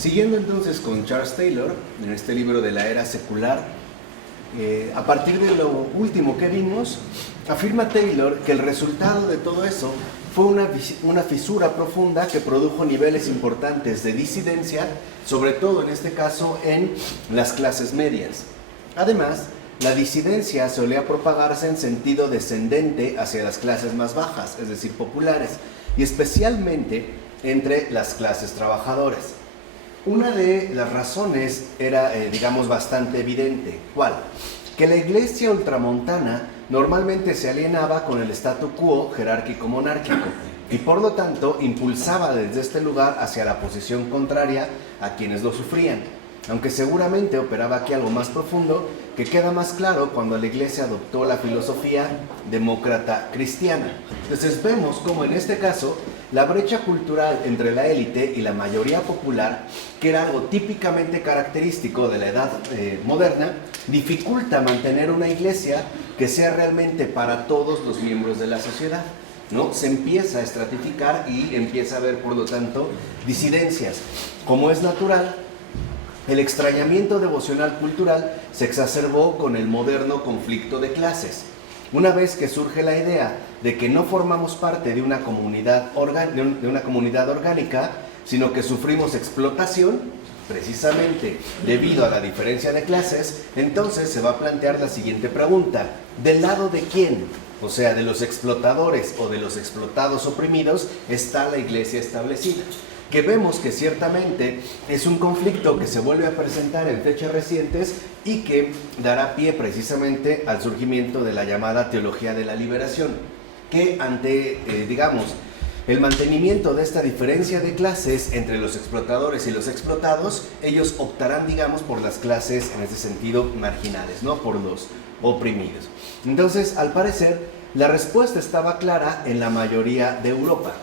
Siguiendo entonces con Charles Taylor, en este libro de la era secular, a partir de lo último que vimos, afirma Taylor que el resultado de todo eso fue una fisura profunda que produjo niveles importantes de disidencia, sobre todo en este caso en las clases medias. Además, la disidencia solía propagarse en sentido descendente hacia las clases más bajas, es decir, populares, y especialmente entre las clases trabajadoras. Una de las razones era, digamos, bastante evidente. ¿Cuál? Que la iglesia ultramontana normalmente se alienaba con el statu quo jerárquico-monárquico y por lo tanto impulsaba desde este lugar hacia la posición contraria a quienes lo sufrían, aunque seguramente operaba aquí algo más profundo que queda más claro cuando la iglesia adoptó la filosofía demócrata cristiana. Entonces vemos cómo en este caso la brecha cultural entre la élite y la mayoría popular, que era algo típicamente característico de la edad moderna, dificulta mantener una iglesia que sea realmente para todos los miembros de la sociedad, ¿no? Se empieza a estratificar y empieza a haber, por lo tanto, disidencias. Como es natural, el extrañamiento devocional cultural se exacerbó con el moderno conflicto de clases. Una vez que surge la idea de que no formamos parte de una comunidad orgánica, sino que sufrimos explotación, precisamente debido a la diferencia de clases, entonces se va a plantear la siguiente pregunta: ¿del lado de quién? O sea, ¿de los explotadores o de los explotados oprimidos está la iglesia establecida? Que vemos que ciertamente es un conflicto que se vuelve a presentar en fechas recientes y que dará pie precisamente al surgimiento de la llamada teología de la liberación, que ante, digamos, el mantenimiento de esta diferencia de clases entre los explotadores y los explotados, ellos optarán, digamos, por las clases en ese sentido marginales, no por los oprimidos. Entonces, al parecer, la respuesta estaba clara en la mayoría de Europa.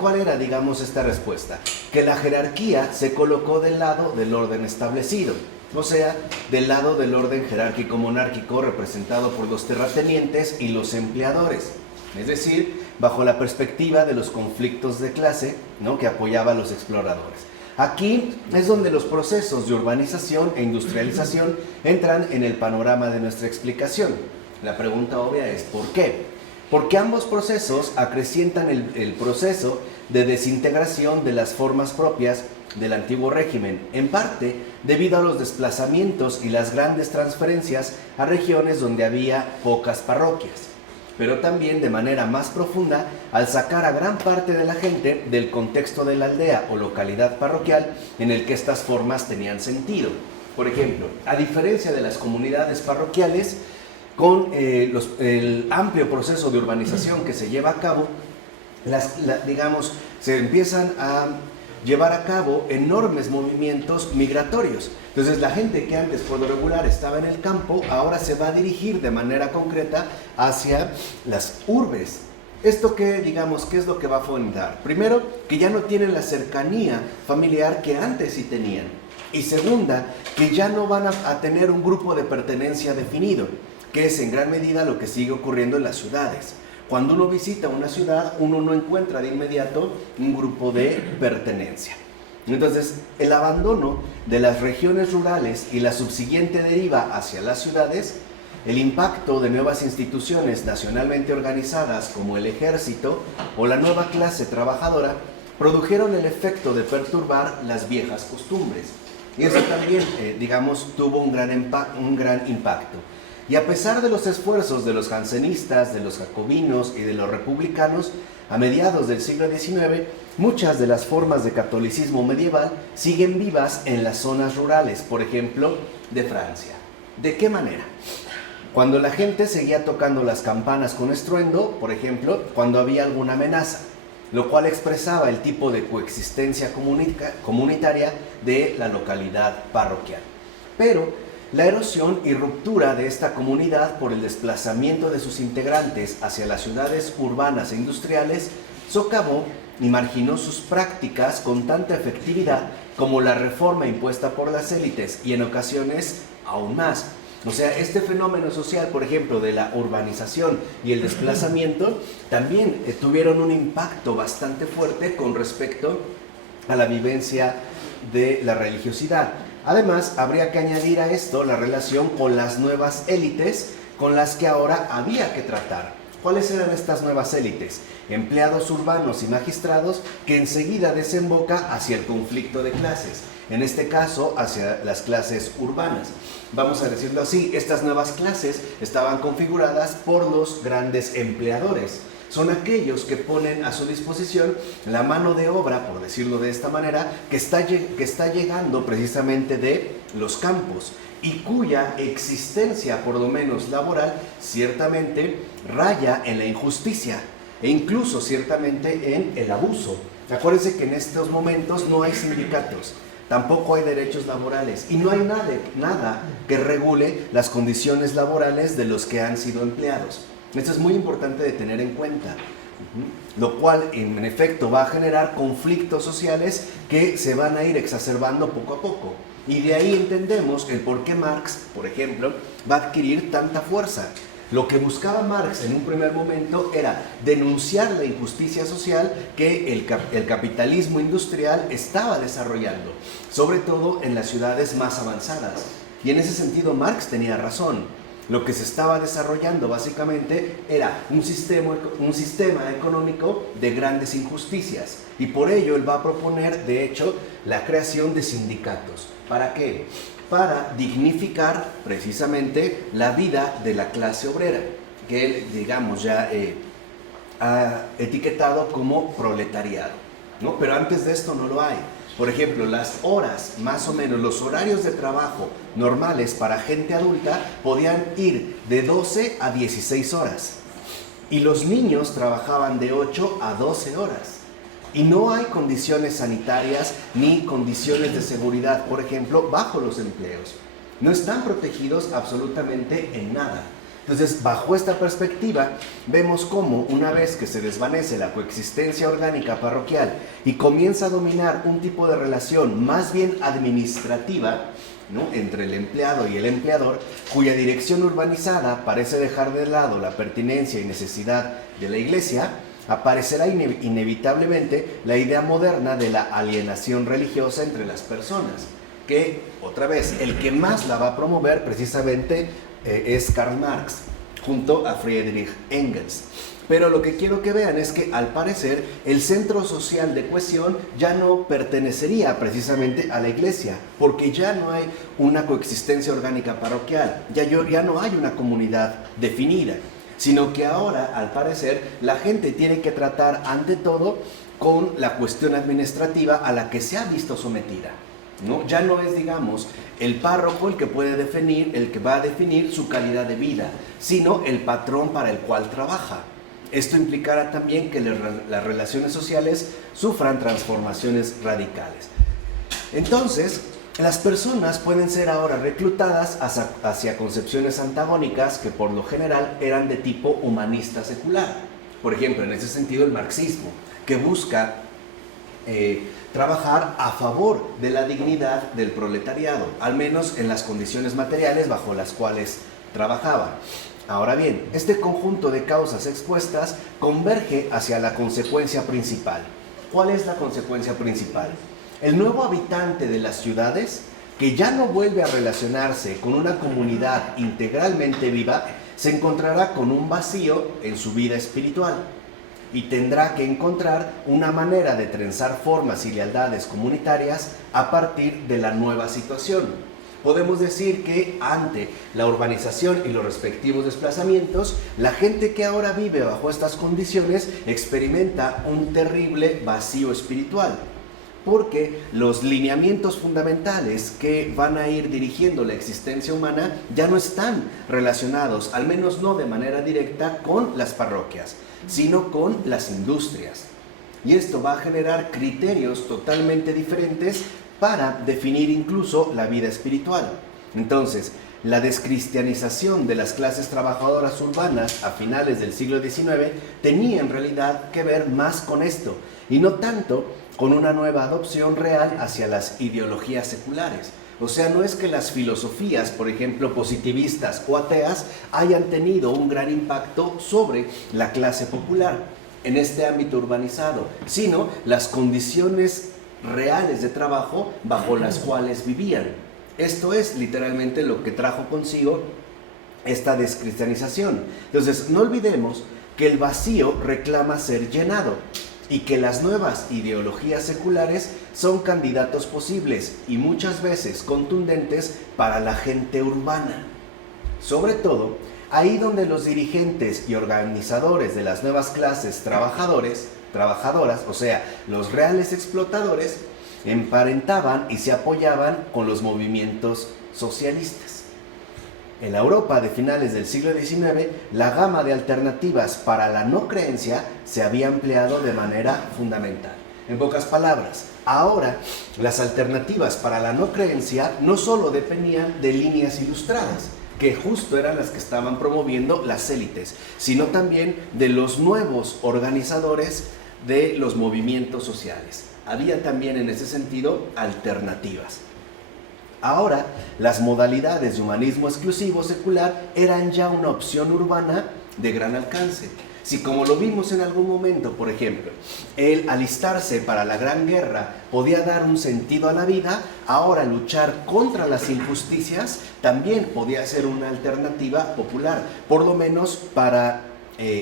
¿Cuál era, digamos, esta respuesta? Que la jerarquía se colocó del lado del orden establecido, o sea, del lado del orden jerárquico-monárquico representado por los terratenientes y los empleadores, es decir, bajo la perspectiva de los conflictos de clase, ¿no?, que apoyaba a los exploradores. Aquí es donde los procesos de urbanización e industrialización entran en el panorama de nuestra explicación. La pregunta obvia es ¿por qué? Porque ambos procesos acrecientan el proceso de desintegración de las formas propias del antiguo régimen, en parte debido a los desplazamientos y las grandes transferencias a regiones donde había pocas parroquias, pero también de manera más profunda al sacar a gran parte de la gente del contexto de la aldea o localidad parroquial en el que estas formas tenían sentido. Por ejemplo, a diferencia de las comunidades parroquiales, con el amplio proceso de urbanización que se lleva a cabo, digamos, se empiezan a llevar a cabo enormes movimientos migratorios. Entonces la gente que antes por lo regular estaba en el campo, ahora se va a dirigir de manera concreta hacia las urbes. ¿Esto qué, digamos, qué es lo que va a fomentar? Primero, que ya no tienen la cercanía familiar que antes sí tenían. Y segunda, que ya no van a tener un grupo de pertenencia definido, que es en gran medida lo que sigue ocurriendo en las ciudades. Cuando uno visita una ciudad, uno no encuentra de inmediato un grupo de pertenencia. Entonces, el abandono de las regiones rurales y la subsiguiente deriva hacia las ciudades, el impacto de nuevas instituciones nacionalmente organizadas como el ejército o la nueva clase trabajadora, produjeron el efecto de perturbar las viejas costumbres. Y eso también, digamos, tuvo un gran impacto. Y a pesar de los esfuerzos de los jansenistas, de los jacobinos y de los republicanos, a mediados del siglo XIX, muchas de las formas de catolicismo medieval siguen vivas en las zonas rurales, por ejemplo, de Francia. ¿De qué manera? Cuando la gente seguía tocando las campanas con estruendo, por ejemplo, cuando había alguna amenaza, lo cual expresaba el tipo de coexistencia comunitaria de la localidad parroquial. Pero la erosión y ruptura de esta comunidad por el desplazamiento de sus integrantes hacia las ciudades urbanas e industriales socavó y marginó sus prácticas con tanta efectividad como la reforma impuesta por las élites y en ocasiones aún más. O sea, este fenómeno social, por ejemplo, de la urbanización y el desplazamiento, también tuvieron un impacto bastante fuerte con respecto a la vivencia de la religiosidad. Además, habría que añadir a esto la relación con las nuevas élites con las que ahora había que tratar. ¿Cuáles eran estas nuevas élites? Empleados urbanos y magistrados, que enseguida desemboca hacia el conflicto de clases, en este caso hacia las clases urbanas. Vamos a decirlo así, estas nuevas clases estaban configuradas por los grandes empleadores. Son aquellos que ponen a su disposición la mano de obra, por decirlo de esta manera, que está llegando precisamente de los campos y cuya existencia, por lo menos laboral, ciertamente raya en la injusticia e incluso ciertamente en el abuso. Acuérdense que en estos momentos no hay sindicatos, tampoco hay derechos laborales y no hay nada que regule las condiciones laborales de los que han sido empleados. Esto es muy importante de tener en cuenta, lo cual en efecto va a generar conflictos sociales que se van a ir exacerbando poco a poco. Y de ahí entendemos el por qué Marx, por ejemplo, va a adquirir tanta fuerza. Lo que buscaba Marx en un primer momento era denunciar la injusticia social que el capitalismo industrial estaba desarrollando, sobre todo en las ciudades más avanzadas. Y en ese sentido Marx tenía razón. Lo que se estaba desarrollando básicamente era un sistema económico de grandes injusticias. Y por ello él va a proponer, de hecho, la creación de sindicatos. ¿Para qué? Para dignificar precisamente la vida de la clase obrera, que él, digamos, ya ha etiquetado como proletariado, ¿no? Pero antes de esto no lo hay. Por ejemplo, las horas, más o menos, los horarios de trabajo normales para gente adulta podían ir de 12 a 16 horas. Y los niños trabajaban de 8 a 12 horas. Y no hay condiciones sanitarias ni condiciones de seguridad, por ejemplo, bajo los empleos. No están protegidos absolutamente en nada. Entonces, bajo esta perspectiva, vemos cómo una vez que se desvanece la coexistencia orgánica parroquial y comienza a dominar un tipo de relación más bien administrativa, ¿no?, entre el empleado y el empleador, cuya dirección urbanizada parece dejar de lado la pertinencia y necesidad de la Iglesia, aparecerá inevitablemente la idea moderna de la alienación religiosa entre las personas, que, otra vez, el que más la va a promover precisamente es Karl Marx, junto a Friedrich Engels. Pero lo que quiero que vean es que, al parecer, el centro social de cohesión ya no pertenecería precisamente a la Iglesia, porque ya no hay una coexistencia orgánica parroquial, ya no hay una comunidad definida, sino que ahora, al parecer, la gente tiene que tratar ante todo con la cuestión administrativa a la que se ha visto sometida, ¿no? Ya no es, digamos, el párroco el que va a definir su calidad de vida, sino el patrón para el cual trabaja. Esto implicará también que las relaciones sociales sufran transformaciones radicales. Entonces, las personas pueden ser ahora reclutadas hacia concepciones antagónicas que por lo general eran de tipo humanista secular. Por ejemplo, en ese sentido el marxismo, que busca trabajar a favor de la dignidad del proletariado, al menos en las condiciones materiales bajo las cuales trabajaba. Ahora bien, este conjunto de causas expuestas converge hacia la consecuencia principal. ¿Cuál es la consecuencia principal? El nuevo habitante de las ciudades, que ya no vuelve a relacionarse con una comunidad integralmente viva, se encontrará con un vacío en su vida espiritual y tendrá que encontrar una manera de trenzar formas y lealtades comunitarias a partir de la nueva situación. Podemos decir que ante la urbanización y los respectivos desplazamientos, la gente que ahora vive bajo estas condiciones experimenta un terrible vacío espiritual, porque los lineamientos fundamentales que van a ir dirigiendo la existencia humana ya no están relacionados, al menos no de manera directa, con las parroquias, sino con las industrias. Y esto va a generar criterios totalmente diferentes para definir incluso la vida espiritual. Entonces, la descristianización de las clases trabajadoras urbanas a finales del siglo XIX tenía en realidad que ver más con esto, y no tanto con una nueva adopción real hacia las ideologías seculares. O sea, no es que las filosofías, por ejemplo, positivistas o ateas, hayan tenido un gran impacto sobre la clase popular en este ámbito urbanizado, sino las condiciones reales de trabajo bajo las cuales vivían. Esto es literalmente lo que trajo consigo esta descristianización. Entonces, no olvidemos que el vacío reclama ser llenado y que las nuevas ideologías seculares son candidatos posibles y muchas veces contundentes para la gente urbana. Sobre todo, ahí donde los dirigentes y organizadores de las nuevas clases trabajadoras, o sea, los reales explotadores, emparentaban y se apoyaban con los movimientos socialistas. En la Europa de finales del siglo XIX, la gama de alternativas para la no creencia se había ampliado de manera fundamental. En pocas palabras, ahora las alternativas para la no creencia no solo dependían de líneas ilustradas, que justo eran las que estaban promoviendo las élites, sino también de los nuevos organizadores de los movimientos sociales. Había también en ese sentido alternativas. Ahora, las modalidades de humanismo exclusivo secular eran ya una opción urbana de gran alcance. Si como lo vimos en algún momento, por ejemplo, el alistarse para la Gran Guerra podía dar un sentido a la vida, ahora luchar contra las injusticias también podía ser una alternativa popular, por lo menos para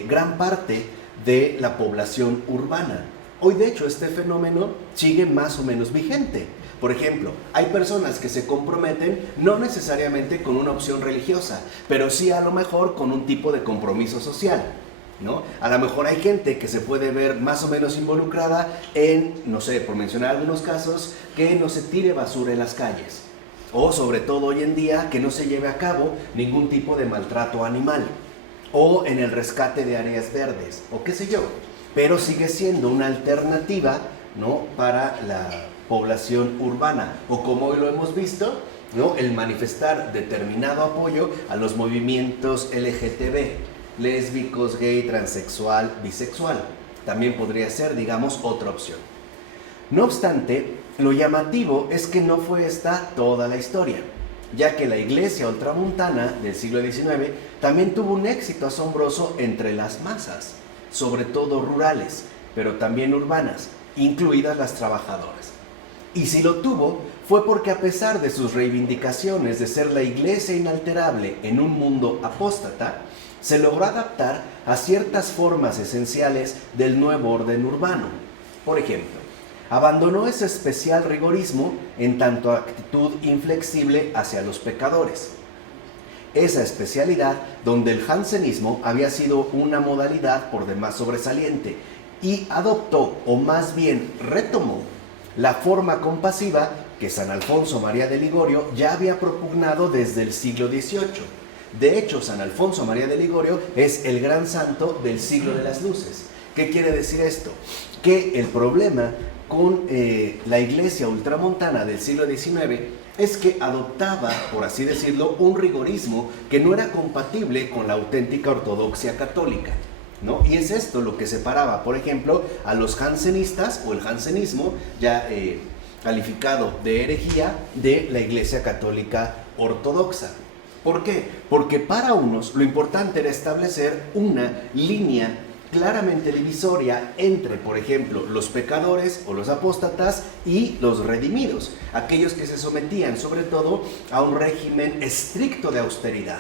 gran parte de la población urbana. Hoy, de hecho, este fenómeno sigue más o menos vigente. Por ejemplo, hay personas que se comprometen no necesariamente con una opción religiosa, pero sí a lo mejor con un tipo de compromiso social, ¿no? A lo mejor hay gente que se puede ver más o menos involucrada en, no sé, por mencionar algunos casos, que no se tire basura en las calles. O sobre todo hoy en día, que no se lleve a cabo ningún tipo de maltrato animal. O en el rescate de áreas verdes, o qué sé yo. Pero sigue siendo una alternativa, ¿no?, para la población urbana, o como hoy lo hemos visto, ¿no?, el manifestar determinado apoyo a los movimientos LGTB, lésbicos, gay, transexual, bisexual. También podría ser, digamos, otra opción. No obstante, lo llamativo es que no fue esta toda la historia, ya que la iglesia ultramontana del siglo XIX también tuvo un éxito asombroso entre las masas, sobre todo rurales, pero también urbanas, incluidas las trabajadoras. Y si lo tuvo, fue porque a pesar de sus reivindicaciones de ser la iglesia inalterable en un mundo apóstata, se logró adaptar a ciertas formas esenciales del nuevo orden urbano. Por ejemplo, abandonó ese especial rigorismo en tanto actitud inflexible hacia los pecadores. Esa especialidad donde el jansenismo había sido una modalidad por demás sobresaliente y adoptó, o más bien retomó, la forma compasiva que San Alfonso María de Ligorio ya había propugnado desde el siglo XVIII. De hecho, San Alfonso María de Ligorio es el gran santo del siglo de las luces. ¿Qué quiere decir esto? Que el problema con la iglesia ultramontana del siglo XIX es que adoptaba, por así decirlo, un rigorismo que no era compatible con la auténtica ortodoxia católica, ¿no? Y es esto lo que separaba, por ejemplo, a los jansenistas o el jansenismo, ya calificado de herejía, de la Iglesia Católica Ortodoxa. ¿Por qué? Porque para unos lo importante era establecer una línea claramente divisoria entre, por ejemplo, los pecadores o los apóstatas y los redimidos, aquellos que se sometían sobre todo a un régimen estricto de austeridad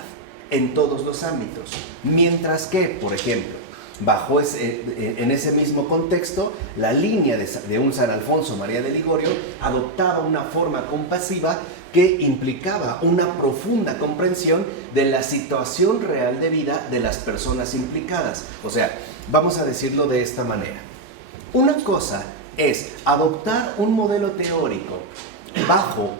en todos los ámbitos, mientras que, por ejemplo, en ese mismo contexto, la línea de un San Alfonso María de Ligorio adoptaba una forma compasiva que implicaba una profunda comprensión de la situación real de vida de las personas implicadas. O sea, vamos a decirlo de esta manera. Una cosa es adoptar un modelo teórico bajo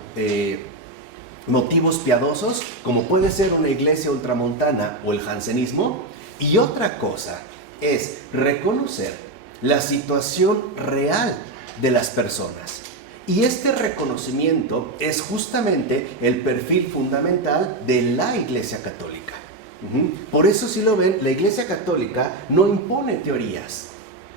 motivos piadosos, como puede ser una iglesia ultramontana o el jansenismo, y otra cosa es reconocer la situación real de las personas. Y este reconocimiento es justamente el perfil fundamental de la Iglesia Católica. Por eso, si lo ven, la Iglesia Católica no impone teorías,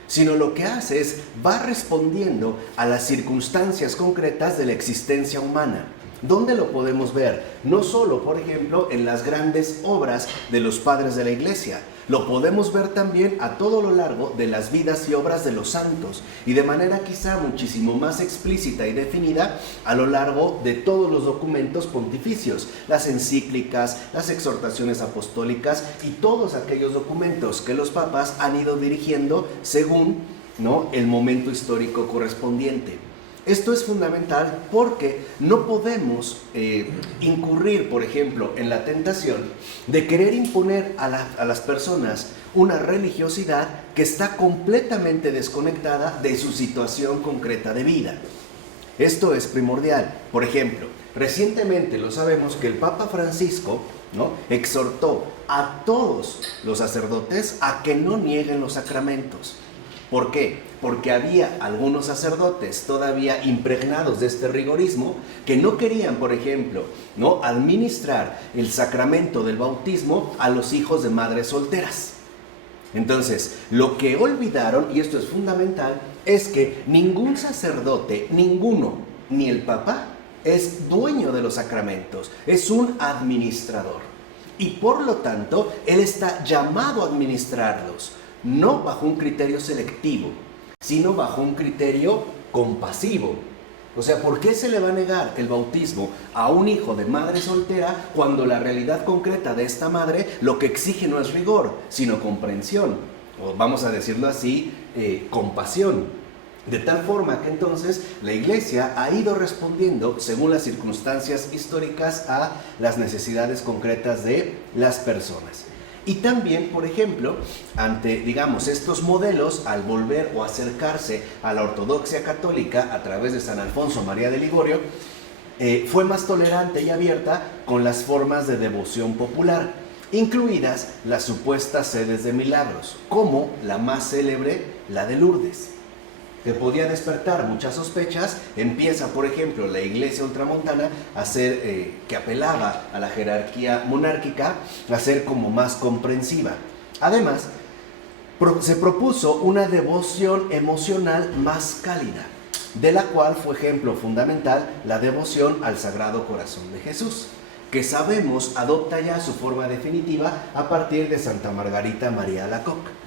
sino lo que hace es va respondiendo a las circunstancias concretas de la existencia humana. ¿Dónde lo podemos ver? No solo, por ejemplo, en las grandes obras de los padres de la Iglesia, lo podemos ver también a todo lo largo de las vidas y obras de los santos, y de manera quizá muchísimo más explícita y definida a lo largo de todos los documentos pontificios, las encíclicas, las exhortaciones apostólicas y todos aquellos documentos que los papas han ido dirigiendo según, ¿no?, el momento histórico correspondiente. Esto es fundamental porque no podemos incurrir, por ejemplo, en la tentación de querer imponer a las personas una religiosidad que está completamente desconectada de su situación concreta de vida. Esto es primordial. Por ejemplo, recientemente lo sabemos que el Papa Francisco, ¿no?, exhortó a todos los sacerdotes a que no nieguen los sacramentos. ¿Por qué? Porque había algunos sacerdotes todavía impregnados de este rigorismo que no querían, por ejemplo, ¿no?, administrar el sacramento del bautismo a los hijos de madres solteras. Entonces, lo que olvidaron, y esto es fundamental, es que ningún sacerdote, ninguno, ni el Papa, es dueño de los sacramentos, es un administrador. Y por lo tanto, él está llamado a administrarlos, no bajo un criterio selectivo, sino bajo un criterio compasivo. O sea, ¿por qué se le va a negar el bautismo a un hijo de madre soltera cuando la realidad concreta de esta madre lo que exige no es rigor, sino comprensión? O vamos a decirlo así, compasión. De tal forma que entonces la Iglesia ha ido respondiendo según las circunstancias históricas a las necesidades concretas de las personas. Y también, por ejemplo, ante, digamos, estos modelos, al volver o acercarse a la ortodoxia católica a través de San Alfonso María de Ligorio, fue más tolerante y abierta con las formas de devoción popular, incluidas las supuestas sedes de milagros, como la más célebre, la de Lourdes, que podía despertar muchas sospechas. Empieza, por ejemplo, la Iglesia ultramontana a ser, que apelaba a la jerarquía monárquica, a ser como más comprensiva. Además, se propuso una devoción emocional más cálida, de la cual fue ejemplo fundamental la devoción al Sagrado Corazón de Jesús, que sabemos adopta ya su forma definitiva a partir de Santa Margarita María Alacoque.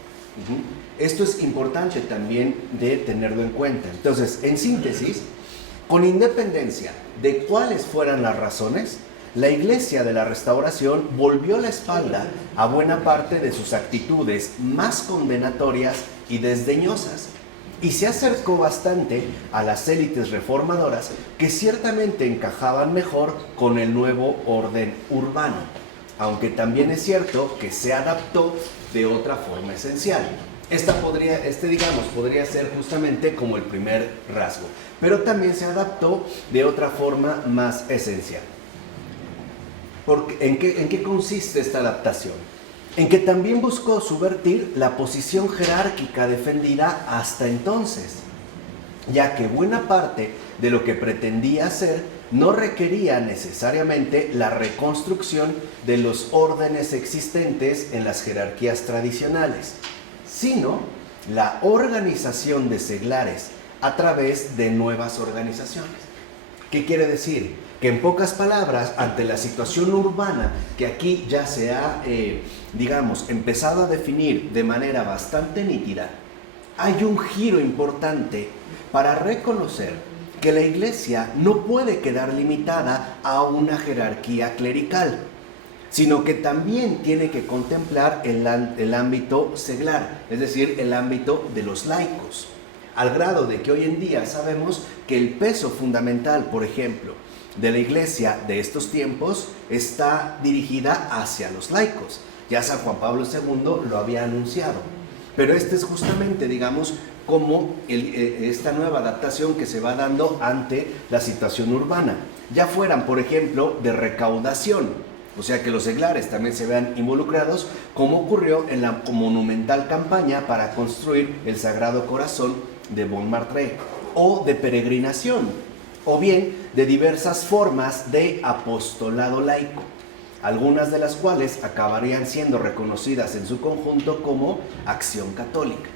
Esto es importante también de tenerlo en cuenta. Entonces, en síntesis, con independencia de cuáles fueran las razones, la Iglesia de la Restauración volvió la espalda a buena parte de sus actitudes más condenatorias y desdeñosas, y se acercó bastante a las élites reformadoras que ciertamente encajaban mejor con el nuevo orden urbano, aunque también es cierto que se adaptó de otra forma esencial. Podría ser justamente como el primer rasgo, pero también se adaptó de otra forma más esencial. ¿En qué consiste esta adaptación? En que también buscó subvertir la posición jerárquica defendida hasta entonces, ya que buena parte de lo que pretendía hacer no requería necesariamente la reconstrucción de los órdenes existentes en las jerarquías tradicionales, sino la organización de seglares a través de nuevas organizaciones. ¿Qué quiere decir? Que en pocas palabras, ante la situación urbana que aquí ya se ha, empezado a definir de manera bastante nítida, hay un giro importante para reconocer que la Iglesia no puede quedar limitada a una jerarquía clerical, sino que también tiene que contemplar el ámbito seglar, es decir, el ámbito de los laicos, al grado de que hoy en día sabemos que el peso fundamental, por ejemplo, de la Iglesia de estos tiempos está dirigida hacia los laicos. Ya San Juan Pablo II lo había anunciado, pero este es justamente, como esta nueva adaptación que se va dando ante la situación urbana, ya fueran, por ejemplo, de recaudación, o sea que los seglares también se vean involucrados, como ocurrió en la monumental campaña para construir el Sagrado Corazón de Montmartre, o de peregrinación, o bien de diversas formas de apostolado laico, algunas de las cuales acabarían siendo reconocidas en su conjunto como acción católica.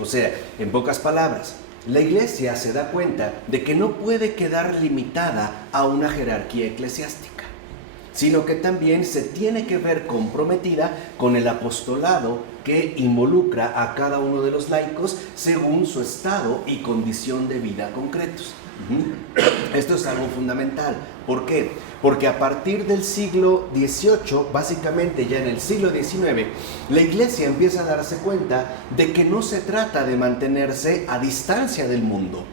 O sea, en pocas palabras, la Iglesia se da cuenta de que no puede quedar limitada a una jerarquía eclesiástica, sino que también se tiene que ver comprometida con el apostolado que involucra a cada uno de los laicos según su estado y condición de vida concretos. Esto es algo fundamental. ¿Por qué? Porque a partir del siglo XVIII, básicamente ya en el siglo XIX, la Iglesia empieza a darse cuenta de que no se trata de mantenerse a distancia del mundo,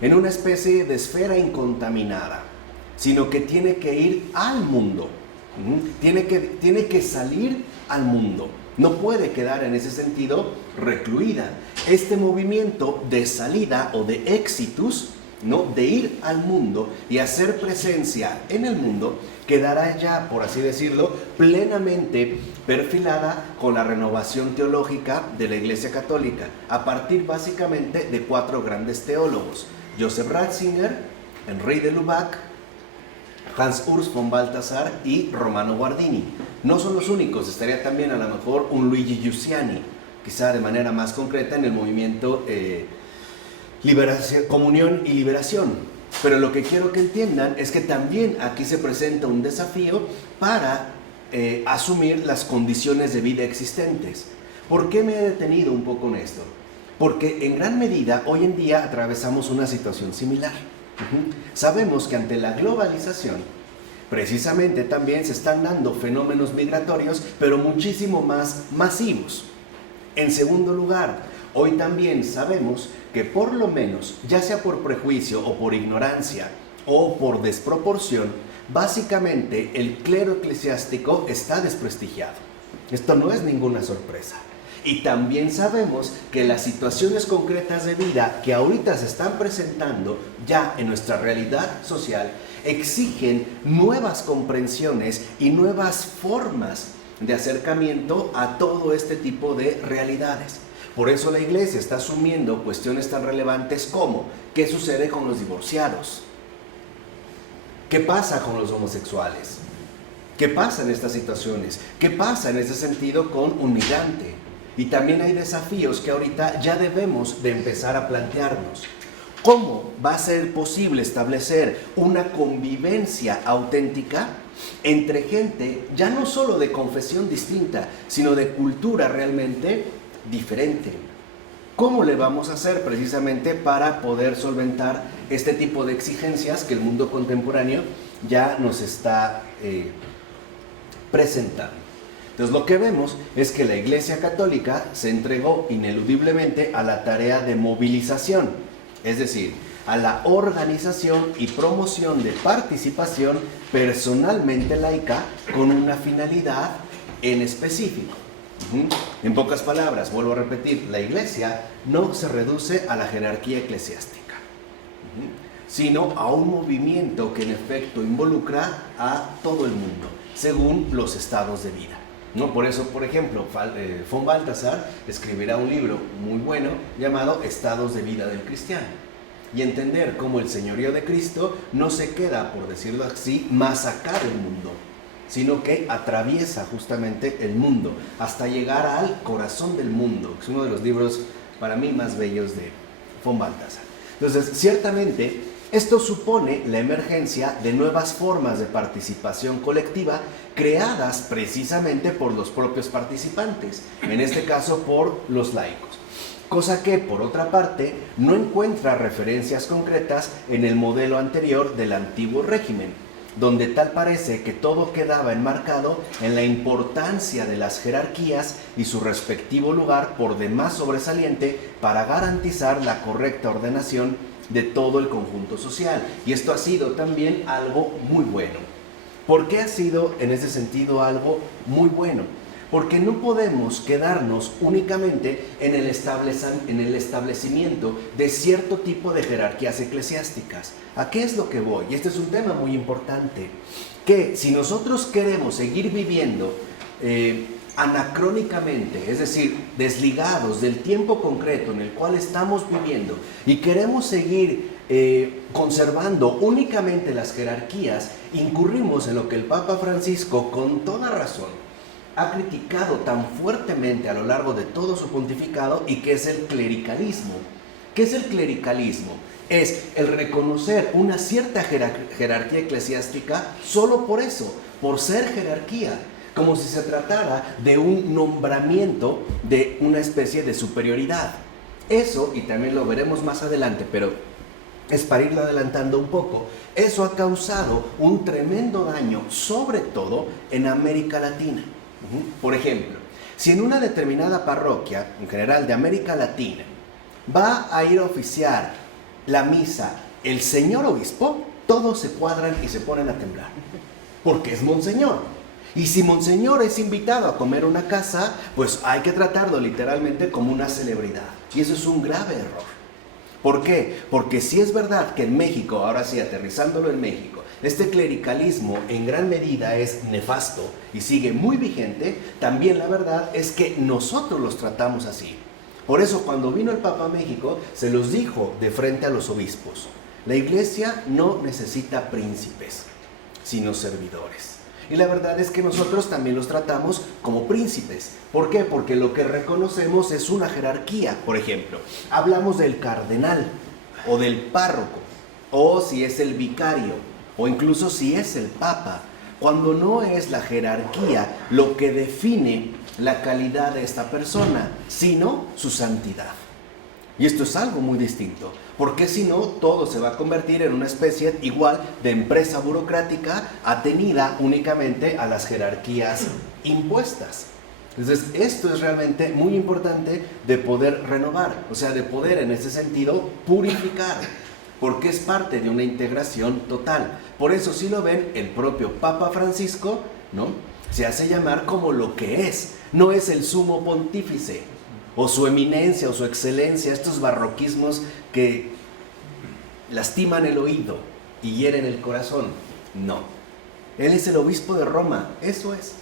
en una especie de esfera incontaminada, sino que tiene que ir al mundo, tiene que salir al mundo. No puede quedar en ese sentido recluida. Este movimiento de salida o de exitus, ¿no?, de ir al mundo y hacer presencia en el mundo, quedará ya, por así decirlo, plenamente perfilada con la renovación teológica de la Iglesia Católica, a partir básicamente de 4 grandes teólogos: Joseph Ratzinger, Henri de Lubac, Hans Urs von Balthasar y Romano Guardini. No son los únicos, estaría también a lo mejor un Luigi Giussiani, quizá de manera más concreta en el movimiento Comunión y Liberación. Pero lo que quiero que entiendan es que también aquí se presenta un desafío para asumir las condiciones de vida existentes. ¿Por qué me he detenido un poco en esto? Porque en gran medida hoy en día atravesamos una situación similar. Sabemos que ante la globalización, precisamente también se están dando fenómenos migratorios, pero muchísimo más masivos. En segundo lugar, hoy también sabemos que por lo menos, ya sea por prejuicio o por ignorancia o por desproporción, básicamente el clero eclesiástico está desprestigiado. Esto no es ninguna sorpresa. Y también sabemos que las situaciones concretas de vida que ahorita se están presentando ya en nuestra realidad social exigen nuevas comprensiones y nuevas formas de acercamiento a todo este tipo de realidades. Por eso la Iglesia está asumiendo cuestiones tan relevantes como: ¿qué sucede con los divorciados? ¿Qué pasa con los homosexuales? ¿Qué pasa en estas situaciones? ¿Qué pasa en ese sentido con un migrante? Y también hay desafíos que ahorita ya debemos de empezar a plantearnos. ¿Cómo va a ser posible establecer una convivencia auténtica entre gente ya no solo de confesión distinta, sino de cultura realmente diferente? ¿Cómo le vamos a hacer precisamente para poder solventar este tipo de exigencias que el mundo contemporáneo ya nos está presentando? Entonces lo que vemos es que la Iglesia Católica se entregó ineludiblemente a la tarea de movilización, es decir, a la organización y promoción de participación personalmente laica con una finalidad en específico. En pocas palabras, vuelvo a repetir, la Iglesia no se reduce a la jerarquía eclesiástica, sino a un movimiento que en efecto involucra a todo el mundo, según los estados de vida. ¿No? Por eso, por ejemplo, von Balthasar escribirá un libro muy bueno llamado Estados de Vida del Cristiano, y entender cómo el señorío de Cristo no se queda, por decirlo así, más acá del mundo, sino que atraviesa justamente el mundo hasta llegar al corazón del mundo, que es uno de los libros para mí más bellos de von Balthasar. Entonces, ciertamente, esto supone la emergencia de nuevas formas de participación colectiva creadas precisamente por los propios participantes, en este caso por los laicos. Cosa que, por otra parte, no encuentra referencias concretas en el modelo anterior del antiguo régimen, donde tal parece que todo quedaba enmarcado en la importancia de las jerarquías y su respectivo lugar por demás sobresaliente para garantizar la correcta ordenación de todo el conjunto social. Y esto ha sido también algo muy bueno. ¿Por qué ha sido en ese sentido algo muy bueno? Porque no podemos quedarnos únicamente en el establecimiento de cierto tipo de jerarquías eclesiásticas. ¿A qué es lo que voy? Y este es un tema muy importante, que si nosotros queremos seguir viviendo anacrónicamente, es decir, desligados del tiempo concreto en el cual estamos viviendo, y queremos seguir conservando únicamente las jerarquías, incurrimos en lo que el Papa Francisco, con toda razón, ha criticado tan fuertemente a lo largo de todo su pontificado, y que es el clericalismo. ¿Qué es el clericalismo? Es el reconocer una cierta jerarquía eclesiástica solo por eso, por ser jerarquía, como si se tratara de un nombramiento de una especie de superioridad. Eso, y también lo veremos más adelante, pero es para irlo adelantando un poco, eso ha causado un tremendo daño, sobre todo en América Latina. Por ejemplo, si en una determinada parroquia, en general de América Latina, va a ir a oficiar la misa el señor obispo, todos se cuadran y se ponen a temblar, porque es monseñor. Y si monseñor es invitado a comer una casa, pues hay que tratarlo literalmente como una celebridad. Y eso es un grave error. ¿Por qué? Porque si es verdad que en México, ahora sí, aterrizándolo en México, este clericalismo en gran medida es nefasto y sigue muy vigente, también la verdad es que nosotros los tratamos así. Por eso cuando vino el Papa a México, se los dijo de frente a los obispos: la iglesia no necesita príncipes, sino servidores. Y la verdad es que nosotros también los tratamos como príncipes. ¿Por qué? Porque lo que reconocemos es una jerarquía. Por ejemplo, hablamos del cardenal o del párroco, o si es el vicario, o incluso si es el papa, cuando no es la jerarquía lo que define la calidad de esta persona, sino su santidad. Y esto es algo muy distinto, porque si no, todo se va a convertir en una especie igual de empresa burocrática atenida únicamente a las jerarquías impuestas. Entonces, esto es realmente muy importante de poder renovar, o sea, de poder en ese sentido purificar, porque es parte de una integración total. Por eso, si lo ven, el propio Papa Francisco, ¿no?, se hace llamar como lo que es, no es el sumo pontífice, o su eminencia, o su excelencia, estos barroquismos que lastiman el oído y hieren el corazón. No, él es el obispo de Roma, eso es.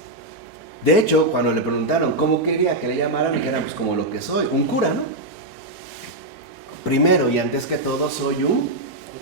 De hecho, cuando le preguntaron cómo quería que le llamaran, dijeron, pues como lo que soy, un cura, ¿no? Primero y antes que todo, soy un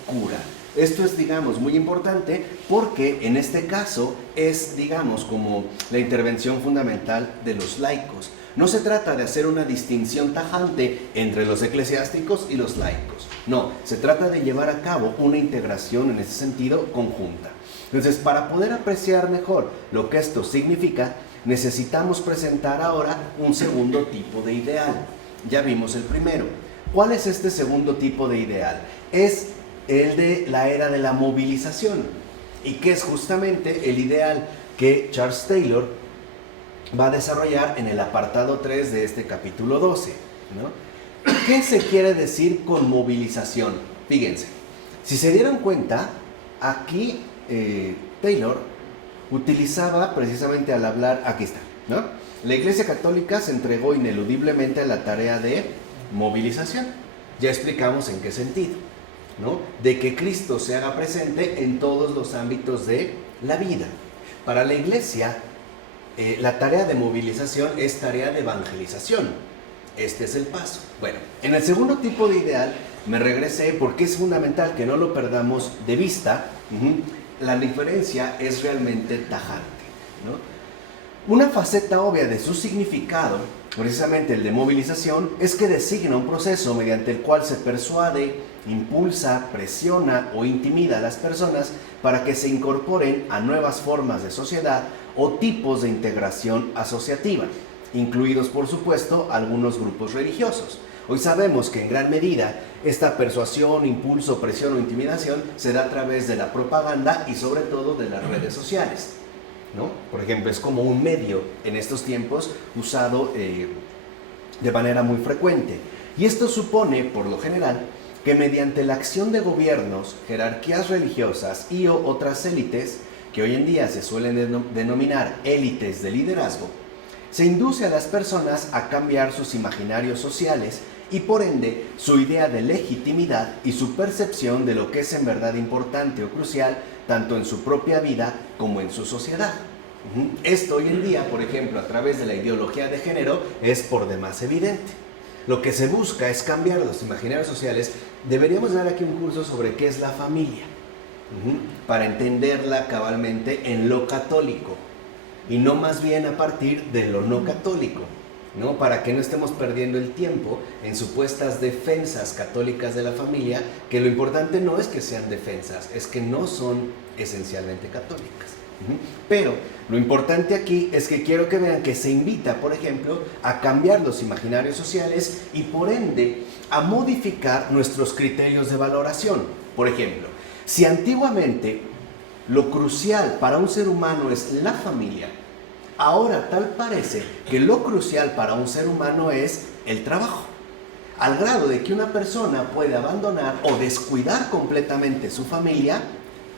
cura. Esto es, digamos, muy importante porque en este caso es, digamos, como la intervención fundamental de los laicos. No se trata de hacer una distinción tajante entre los eclesiásticos y los laicos. No, se trata de llevar a cabo una integración en ese sentido conjunta. Entonces, para poder apreciar mejor lo que esto significa, necesitamos presentar ahora un segundo tipo de ideal. Ya vimos el primero. ¿Cuál es este segundo tipo de ideal? Es el de la era de la movilización, y que es justamente el ideal que Charles Taylor va a desarrollar en el apartado 3 de este capítulo 12, ¿no? ¿Qué se quiere decir con movilización? Fíjense, si se dieron cuenta, aquí Taylor utilizaba precisamente al hablar, aquí está, ¿no? La Iglesia Católica se entregó ineludiblemente a la tarea de movilización. Ya explicamos en qué sentido, ¿no? De que Cristo se haga presente en todos los ámbitos de la vida. Para la Iglesia, la tarea de movilización es tarea de evangelización. Este es el paso. Bueno, en el segundo tipo de ideal me regresé porque es fundamental que no lo perdamos de vista. La diferencia es realmente tajante, ¿no? Una faceta obvia de su significado, precisamente el de movilización, es que designa un proceso mediante el cual se persuade, impulsa, presiona o intimida a las personas para que se incorporen a nuevas formas de sociedad o tipos de integración asociativa, incluidos por supuesto algunos grupos religiosos. Hoy sabemos que en gran medida esta persuasión, impulso, presión o intimidación se da a través de la propaganda y sobre todo de las redes sociales, ¿no? Por ejemplo, es como un medio en estos tiempos usado de manera muy frecuente. Y esto supone, por lo general, que mediante la acción de gobiernos, jerarquías religiosas y o otras élites, que hoy en día se suelen denominar élites de liderazgo, se induce a las personas a cambiar sus imaginarios sociales y por ende su idea de legitimidad y su percepción de lo que es en verdad importante o crucial tanto en su propia vida como en su sociedad. Esto hoy en día, por ejemplo, a través de la ideología de género, es por demás evidente. Lo que se busca es cambiar los imaginarios sociales. Deberíamos dar aquí un curso sobre qué es la familia, para entenderla cabalmente en lo católico y no más bien a partir de lo no católico, ¿no? Para que no estemos perdiendo el tiempo en supuestas defensas católicas de la familia, que lo importante no es que sean defensas, es que no son esencialmente católicas. Pero lo importante aquí es que quiero que vean que se invita, por ejemplo, a cambiar los imaginarios sociales y por ende a modificar nuestros criterios de valoración. Por ejemplo, si antiguamente lo crucial para un ser humano es la familia, ahora tal parece que lo crucial para un ser humano es el trabajo. Al grado de que una persona puede abandonar o descuidar completamente su familia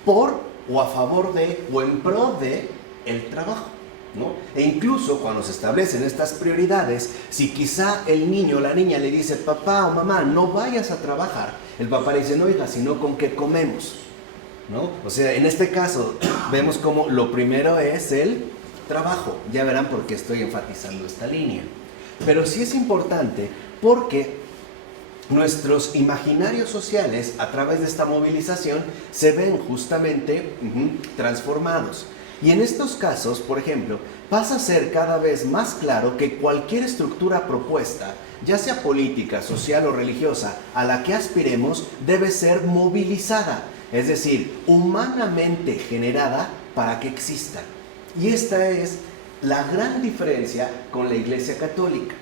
por o a favor de o en pro de el trabajo, ¿no? E incluso cuando se establecen estas prioridades, si quizá el niño o la niña le dice, papá o mamá, no vayas a trabajar, el papá le dice, no hija, sino con qué comemos, ¿no? O sea, en este caso vemos como lo primero es el trabajo. Ya verán por qué estoy enfatizando esta línea. Pero sí es importante porque nuestros imaginarios sociales a través de esta movilización se ven justamente transformados. Y en estos casos, por ejemplo, pasa a ser cada vez más claro que cualquier estructura propuesta, ya sea política, social o religiosa, a la que aspiremos, debe ser movilizada, es decir, humanamente generada para que exista. Y esta es la gran diferencia con la Iglesia Católica.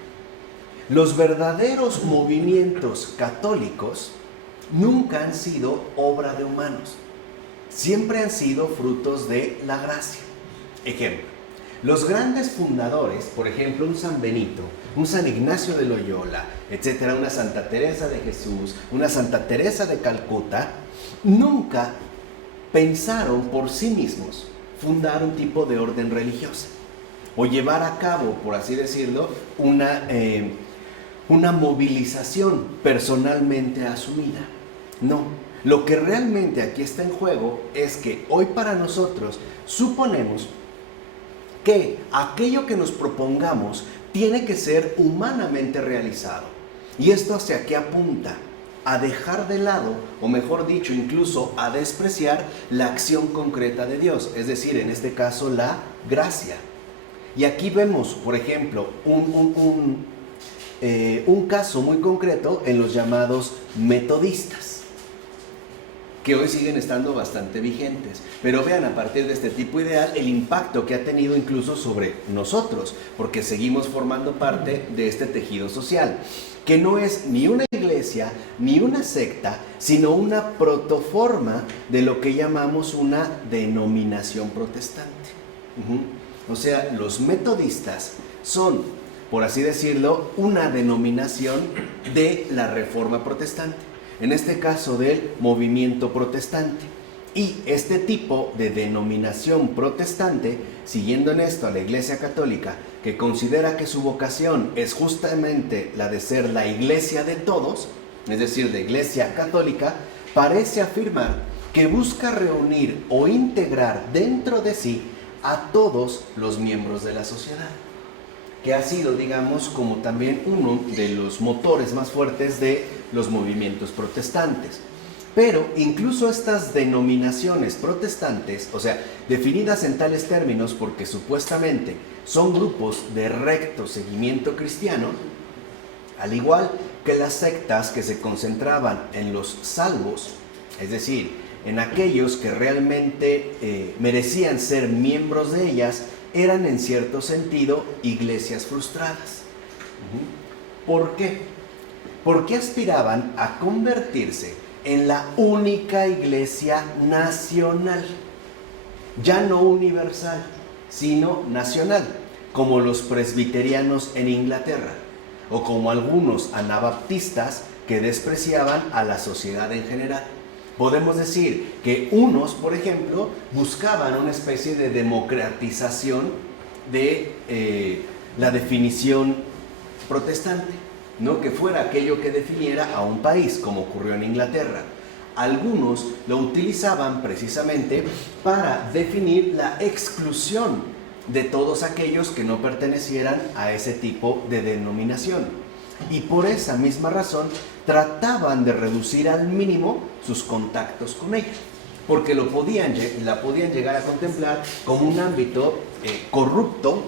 Los verdaderos movimientos católicos nunca han sido obra de humanos. Siempre han sido frutos de la gracia. Ejemplo, los grandes fundadores, por ejemplo, un San Benito, un San Ignacio de Loyola, etcétera, una Santa Teresa de Jesús, una Santa Teresa de Calcuta, nunca pensaron por sí mismos fundar un tipo de orden religiosa o llevar a cabo, por así decirlo, una movilización personalmente asumida. No, lo que realmente aquí está en juego es que hoy para nosotros suponemos que aquello que nos propongamos tiene que ser humanamente realizado. ¿Y esto hacia qué apunta? A dejar de lado, o mejor dicho, incluso a despreciar la acción concreta de Dios, es decir, en este caso la gracia. Y aquí vemos, por ejemplo, un caso muy concreto en los llamados metodistas, que hoy siguen estando bastante vigentes. Pero vean, a partir de este tipo ideal, el impacto que ha tenido incluso sobre nosotros, porque seguimos formando parte de este tejido social, que no es ni una iglesia, ni una secta, sino una protoforma de lo que llamamos una denominación protestante. O sea, los metodistas son, por así decirlo, una denominación de la Reforma Protestante, en este caso del movimiento protestante. Y este tipo de denominación protestante, siguiendo en esto a la Iglesia Católica, que considera que su vocación es justamente la de ser la iglesia de todos, es decir, la Iglesia Católica, parece afirmar que busca reunir o integrar dentro de sí a todos los miembros de la sociedad, que ha sido, digamos, como también uno de los motores más fuertes de los movimientos protestantes. Pero incluso estas denominaciones protestantes, o sea, definidas en tales términos porque supuestamente son grupos de recto seguimiento cristiano, al igual que las sectas que se concentraban en los salvos, es decir, en aquellos que realmente merecían ser miembros de ellas, eran en cierto sentido iglesias frustradas. ¿Por qué? Porque aspiraban a convertirse en la única iglesia nacional, ya no universal, sino nacional, como los presbiterianos en Inglaterra, o como algunos anabaptistas que despreciaban a la sociedad en general. Podemos decir que unos, por ejemplo, buscaban una especie de democratización de la definición protestante, no que fuera aquello que definiera a un país, como ocurrió en Inglaterra. Algunos lo utilizaban precisamente para definir la exclusión de todos aquellos que no pertenecieran a ese tipo de denominación. Y por esa misma razón trataban de reducir al mínimo sus contactos con ella, porque la podían llegar a contemplar como un ámbito corrupto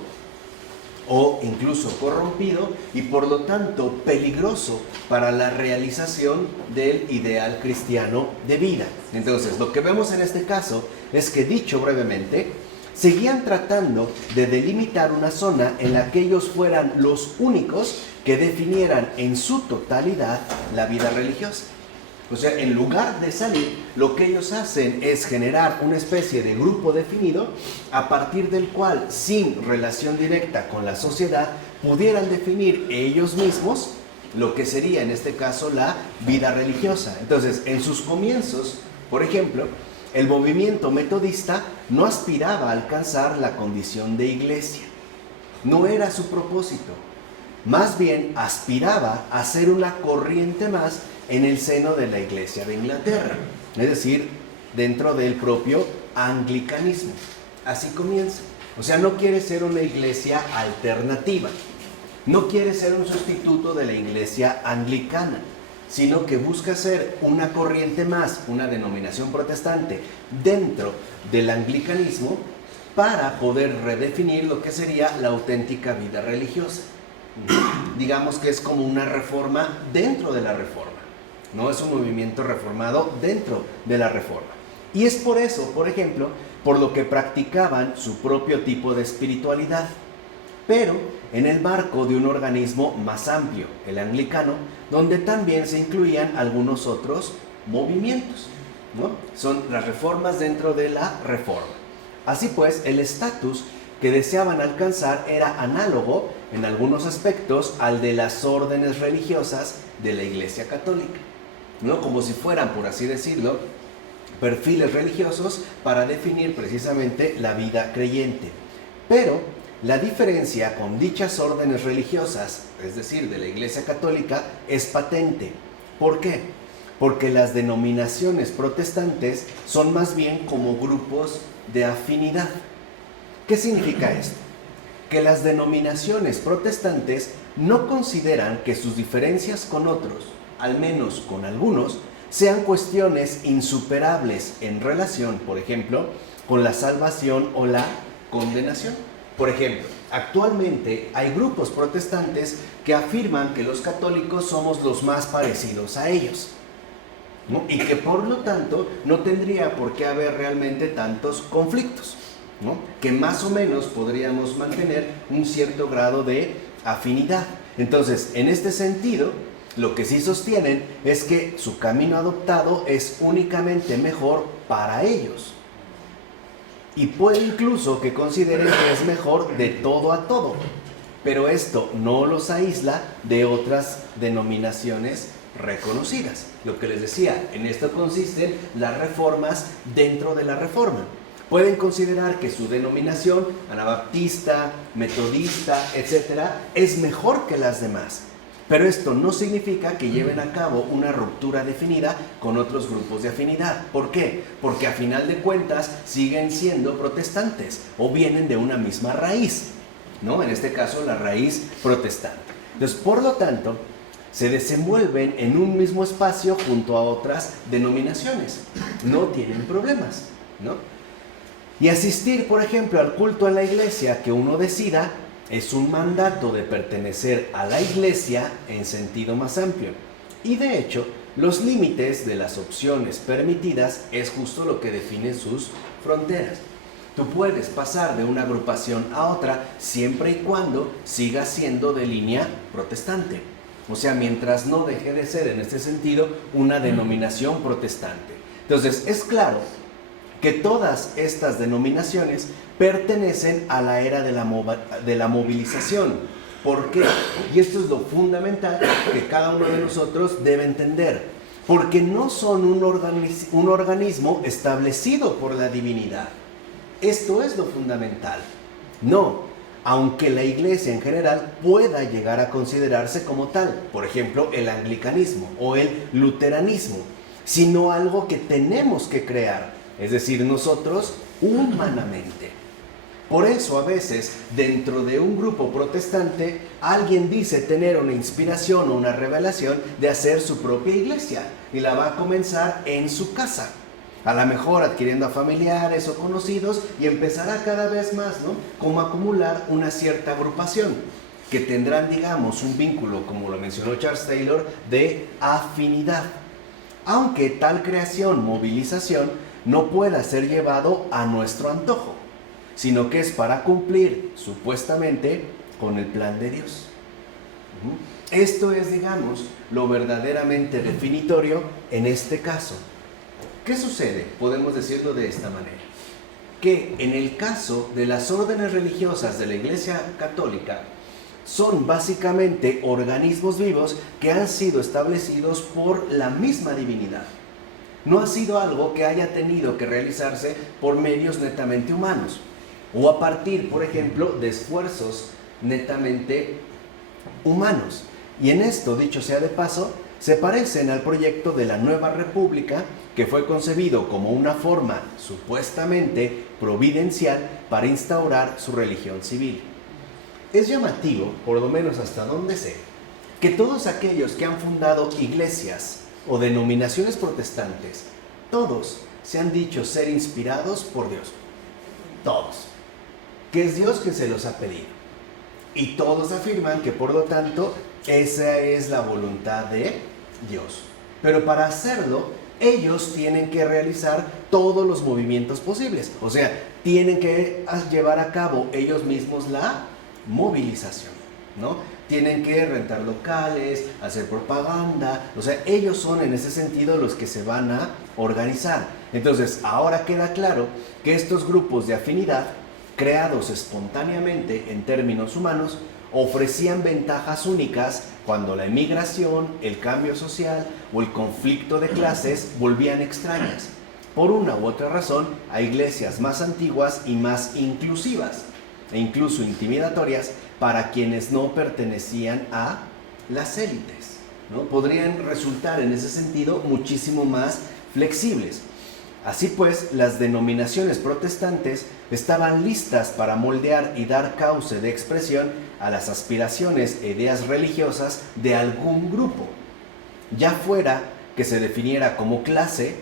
o incluso corrompido y por lo tanto peligroso para la realización del ideal cristiano de vida. Entonces, lo que vemos en este caso es que, dicho brevemente, seguían tratando de delimitar una zona en la que ellos fueran los únicos que definieran en su totalidad la vida religiosa. O sea, en lugar de salir, lo que ellos hacen es generar una especie de grupo definido a partir del cual, sin relación directa con la sociedad, pudieran definir ellos mismos lo que sería en este caso la vida religiosa. Entonces, en sus comienzos, por ejemplo, el movimiento metodista no aspiraba a alcanzar la condición de iglesia. No era su propósito. Más bien aspiraba a ser una corriente más en el seno de la Iglesia de Inglaterra, es decir, dentro del propio anglicanismo. Así comienza. O sea, no quiere ser una iglesia alternativa, no quiere ser un sustituto de la iglesia anglicana, sino que busca ser una corriente más, una denominación protestante dentro del anglicanismo para poder redefinir lo que sería la auténtica vida religiosa. Digamos que es como una reforma dentro de la reforma, no es un movimiento reformado dentro de la reforma. Y es por eso, por ejemplo, por lo que practicaban su propio tipo de espiritualidad, pero en el marco de un organismo más amplio, el anglicano, donde también se incluían algunos otros movimientos, ¿no? Son las reformas dentro de la reforma. Así pues, el estatus que deseaban alcanzar era análogo en algunos aspectos al de las órdenes religiosas de la Iglesia Católica, ¿no? Como si fueran, por así decirlo, perfiles religiosos para definir precisamente la vida creyente. Pero la diferencia con dichas órdenes religiosas, es decir, de la Iglesia Católica, es patente. ¿Por qué? Porque las denominaciones protestantes son más bien como grupos de afinidad. ¿Qué significa esto? Que las denominaciones protestantes no consideran que sus diferencias con otros, al menos con algunos, sean cuestiones insuperables en relación, por ejemplo, con la salvación o la condenación. Por ejemplo, actualmente hay grupos protestantes que afirman que los católicos somos los más parecidos a ellos, ¿no? Y que por lo tanto no tendría por qué haber realmente tantos conflictos, ¿no? Que más o menos podríamos mantener un cierto grado de afinidad. Entonces, en este sentido, lo que sí sostienen es que su camino adoptado es únicamente mejor para ellos. Y puede incluso que consideren que es mejor de todo a todo. Pero esto no los aísla de otras denominaciones reconocidas. Lo que les decía, en esto consisten las reformas dentro de la reforma. Pueden considerar que su denominación, anabaptista, metodista, etcétera, es mejor que las demás. Pero esto no significa que lleven a cabo una ruptura definida con otros grupos de afinidad. ¿Por qué? Porque a final de cuentas siguen siendo protestantes o vienen de una misma raíz, ¿no? En este caso, la raíz protestante. Entonces, por lo tanto, se desenvuelven en un mismo espacio junto a otras denominaciones. No tienen problemas, ¿no? Y asistir, por ejemplo, al culto en la iglesia que uno decida es un mandato de pertenecer a la iglesia en sentido más amplio. Y de hecho, los límites de las opciones permitidas es justo lo que define sus fronteras. Tú puedes pasar de una agrupación a otra siempre y cuando sigas siendo de línea protestante. O sea, mientras no deje de ser en este sentido una denominación protestante. Entonces, es claro que todas estas denominaciones pertenecen a la era de la movilización. ¿Por qué? Y esto es lo fundamental que cada uno de nosotros debe entender. Porque no son un organismo establecido por la divinidad. Esto es lo fundamental. No, aunque la iglesia en general pueda llegar a considerarse como tal, por ejemplo, el anglicanismo o el luteranismo, sino algo que tenemos que crear, es decir, nosotros humanamente. Por eso a veces dentro de un grupo protestante alguien dice tener una inspiración o una revelación de hacer su propia iglesia y la va a comenzar en su casa, a lo mejor adquiriendo a familiares o conocidos y empezará cada vez más, ¿no? Como a acumular una cierta agrupación que tendrán, digamos, un vínculo, como lo mencionó Charles Taylor, de afinidad, aunque tal creación, movilización, no pueda ser llevado a nuestro antojo. sino que es para cumplir, supuestamente, con el plan de Dios. Esto es, digamos, lo verdaderamente definitorio en este caso. ¿Qué sucede? Podemos decirlo de esta manera. Que en el caso de las órdenes religiosas de la Iglesia Católica, son básicamente organismos vivos que han sido establecidos por la misma divinidad. No ha sido algo que haya tenido que realizarse por medios netamente humanos, o a partir, por ejemplo, de esfuerzos netamente humanos. Y en esto, dicho sea de paso, se parecen al proyecto de la Nueva República, que fue concebido como una forma supuestamente providencial para instaurar su religión civil. Es llamativo, por lo menos hasta donde sé, que todos aquellos que han fundado iglesias o denominaciones protestantes, todos se han dicho ser inspirados por Dios. Todos. Que es Dios quien se los ha pedido. Y todos afirman que por lo tanto esa es la voluntad de Dios. Pero para hacerlo, ellos tienen que realizar todos los movimientos posibles. O sea, tienen que llevar a cabo ellos mismos la movilización, ¿no? Tienen que rentar locales, hacer propaganda. O sea, ellos son en ese sentido los que se van a organizar. Entonces, ahora queda claro que estos grupos de afinidad, creados espontáneamente en términos humanos, ofrecían ventajas únicas cuando la emigración, el cambio social o el conflicto de clases volvían extrañas, por una u otra razón, a iglesias más antiguas y más inclusivas, e incluso intimidatorias para quienes no pertenecían a las élites, ¿no? Podrían resultar en ese sentido muchísimo más flexibles. Así pues, las denominaciones protestantes estaban listas para moldear y dar cauce de expresión a las aspiraciones e ideas religiosas de algún grupo, ya fuera que se definiera como clase,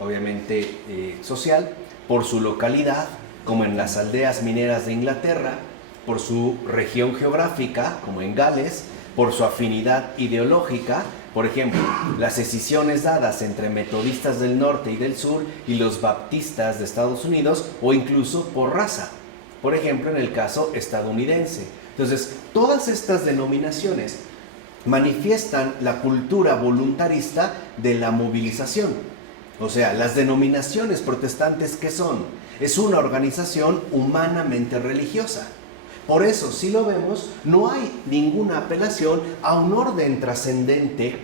obviamente social, por su localidad, como en las aldeas mineras de Inglaterra, por su región geográfica, como en Gales, por su afinidad ideológica. Por ejemplo, las escisiones dadas entre metodistas del norte y del sur y los baptistas de Estados Unidos, o incluso por raza, por ejemplo en el caso estadounidense. Entonces, todas estas denominaciones manifiestan la cultura voluntarista de la movilización. O sea, las denominaciones protestantes, ¿qué son? Es una organización humanamente religiosa. Por eso, si lo vemos, no hay ninguna apelación a un orden trascendente,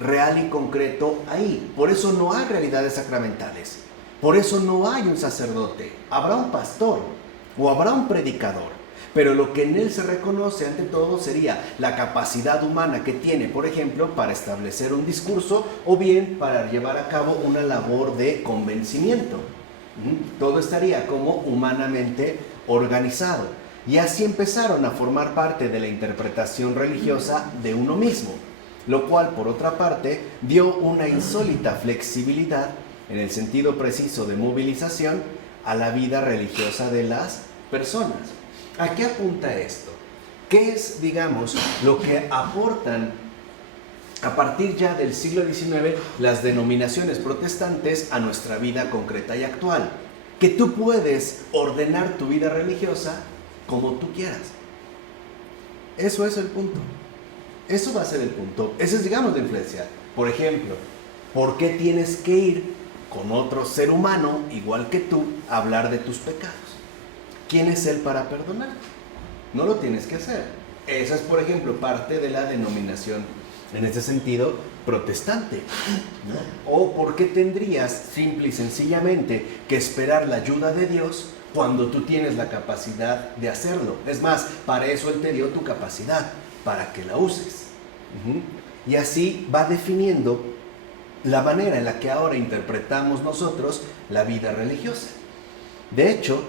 real y concreto ahí. Por eso no hay realidades sacramentales. Por eso no hay un sacerdote. Habrá un pastor o habrá un predicador. Pero lo que en él se reconoce ante todo sería la capacidad humana que tiene, por ejemplo, para establecer un discurso o bien para llevar a cabo una labor de convencimiento. Todo estaría como humanamente organizado. Y así empezaron a formar parte de la interpretación religiosa de uno mismo, lo cual, por otra parte, dio una insólita flexibilidad, en el sentido preciso de movilización, a la vida religiosa de las personas. ¿A qué apunta esto? ¿Qué es, digamos, lo que aportan a partir ya del siglo XIX las denominaciones protestantes a nuestra vida concreta y actual? Que tú puedes ordenar tu vida religiosa como tú quieras. Eso es el punto. Eso va a ser el punto. Esa es, digamos, la influencia. Por ejemplo, ¿por qué tienes que ir con otro ser humano igual que tú a hablar de tus pecados? ¿Quién es él para perdonar? No lo tienes que hacer. Esa es, por ejemplo, parte de la denominación, en ese sentido, protestante, ¿no? O ¿por qué tendrías simple y sencillamente que esperar la ayuda de Dios cuando tú tienes la capacidad de hacerlo? Es más, para eso Él te dio tu capacidad, para que la uses. Y así va definiendo la manera en la que ahora interpretamos nosotros la vida religiosa. De hecho,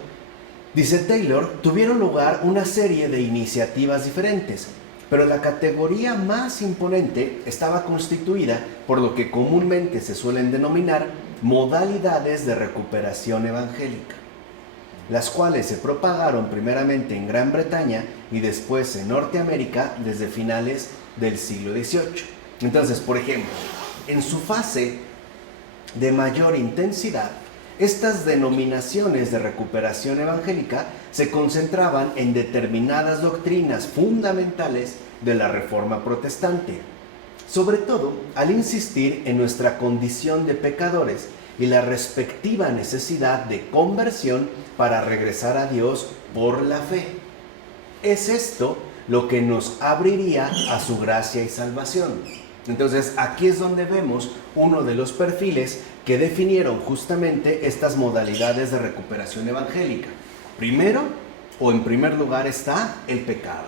dice Taylor, tuvieron lugar una serie de iniciativas diferentes, pero la categoría más imponente estaba constituida por lo que comúnmente se suelen denominar modalidades de recuperación evangélica, las cuales se propagaron primeramente en Gran Bretaña y después en Norteamérica desde finales del siglo XVIII. Entonces, por ejemplo, en su fase de mayor intensidad, Estas denominaciones de recuperación evangélica se concentraban en determinadas doctrinas fundamentales de la Reforma protestante, sobre todo al insistir en nuestra condición de pecadores y la respectiva necesidad de conversión para regresar a Dios por la fe. Es esto lo que nos abriría a su gracia y salvación. Entonces, aquí es donde vemos uno de los perfiles que definieron justamente estas modalidades de recuperación evangélica. Primero, o en primer lugar, está el pecado.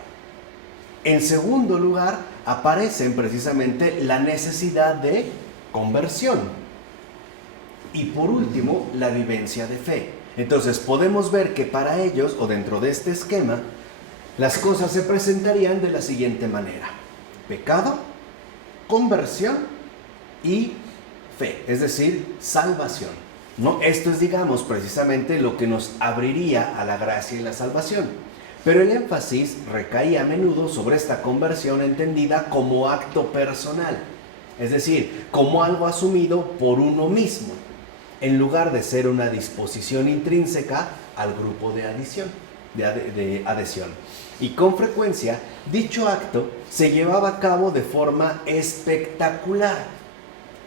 En segundo lugar, aparecen precisamente la necesidad de conversión. Y por último, la vivencia de fe. Entonces, podemos ver que para ellos, o dentro de este esquema, las cosas se presentarían de la siguiente manera: pecado, conversión y fe, es decir, salvación. ¿No? Esto es, digamos, precisamente lo que nos abriría a la gracia y la salvación. Pero el énfasis recaía a menudo sobre esta conversión entendida como acto personal, es decir, como algo asumido por uno mismo, en lugar de ser una disposición intrínseca al grupo de adhesión. Y con frecuencia, dicho acto se llevaba a cabo de forma espectacular,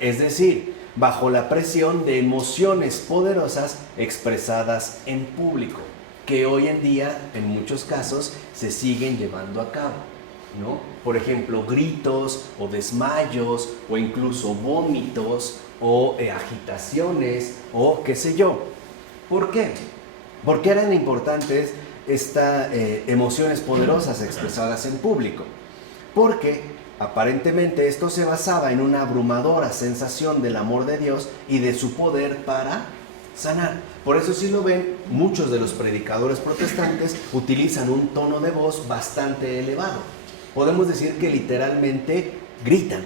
es decir, bajo la presión de emociones poderosas expresadas en público, que hoy en día, en muchos casos, se siguen llevando a cabo, ¿no? Por ejemplo, gritos o desmayos, o incluso vómitos, o agitaciones, o qué sé yo. ¿Por qué? ¿Por qué eran importantes estas emociones poderosas expresadas en público? Porque aparentemente esto se basaba en una abrumadora sensación del amor de Dios y de su poder para sanar. Por eso, si lo ven, muchos de los predicadores protestantes utilizan un tono de voz bastante elevado. Podemos decir que literalmente gritan,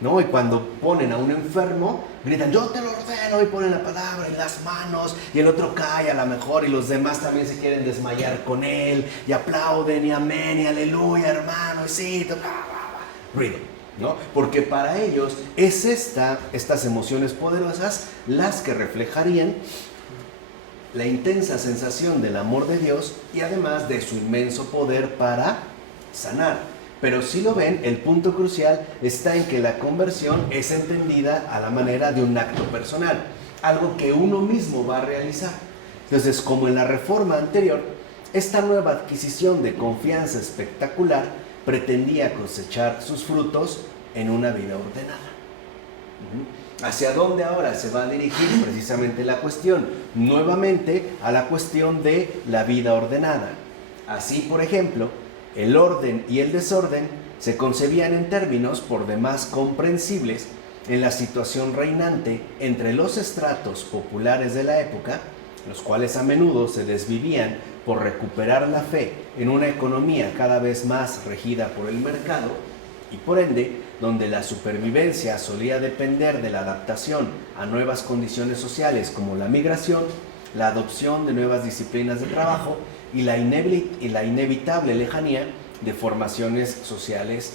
¿no? Y cuando ponen a un enfermo, gritan: yo te lo ordeno, y ponen la palabra en las manos, y el otro cae a lo mejor, y los demás también se quieren desmayar con él, y aplauden, y amén, y aleluya, hermano, y sí, ruido, ¿no? Porque para ellos es estas emociones poderosas las que reflejarían la intensa sensación del amor de Dios y además de su inmenso poder para sanar. Pero si lo ven, el punto crucial está en que la conversión es entendida a la manera de un acto personal, algo que uno mismo va a realizar. Entonces, como en la reforma anterior, esta nueva adquisición de confianza espectacular pretendía cosechar sus frutos en una vida ordenada. ¿Hacia dónde ahora se va a dirigir precisamente la cuestión? Nuevamente a la cuestión de la vida ordenada. Así, por ejemplo, el orden y el desorden se concebían en términos por demás comprensibles en la situación reinante entre los estratos populares de la época, los cuales a menudo se desvivían por recuperar la fe en una economía cada vez más regida por el mercado y por ende donde la supervivencia solía depender de la adaptación a nuevas condiciones sociales como la migración, la adopción de nuevas disciplinas de trabajo y la inevitable lejanía de formaciones sociales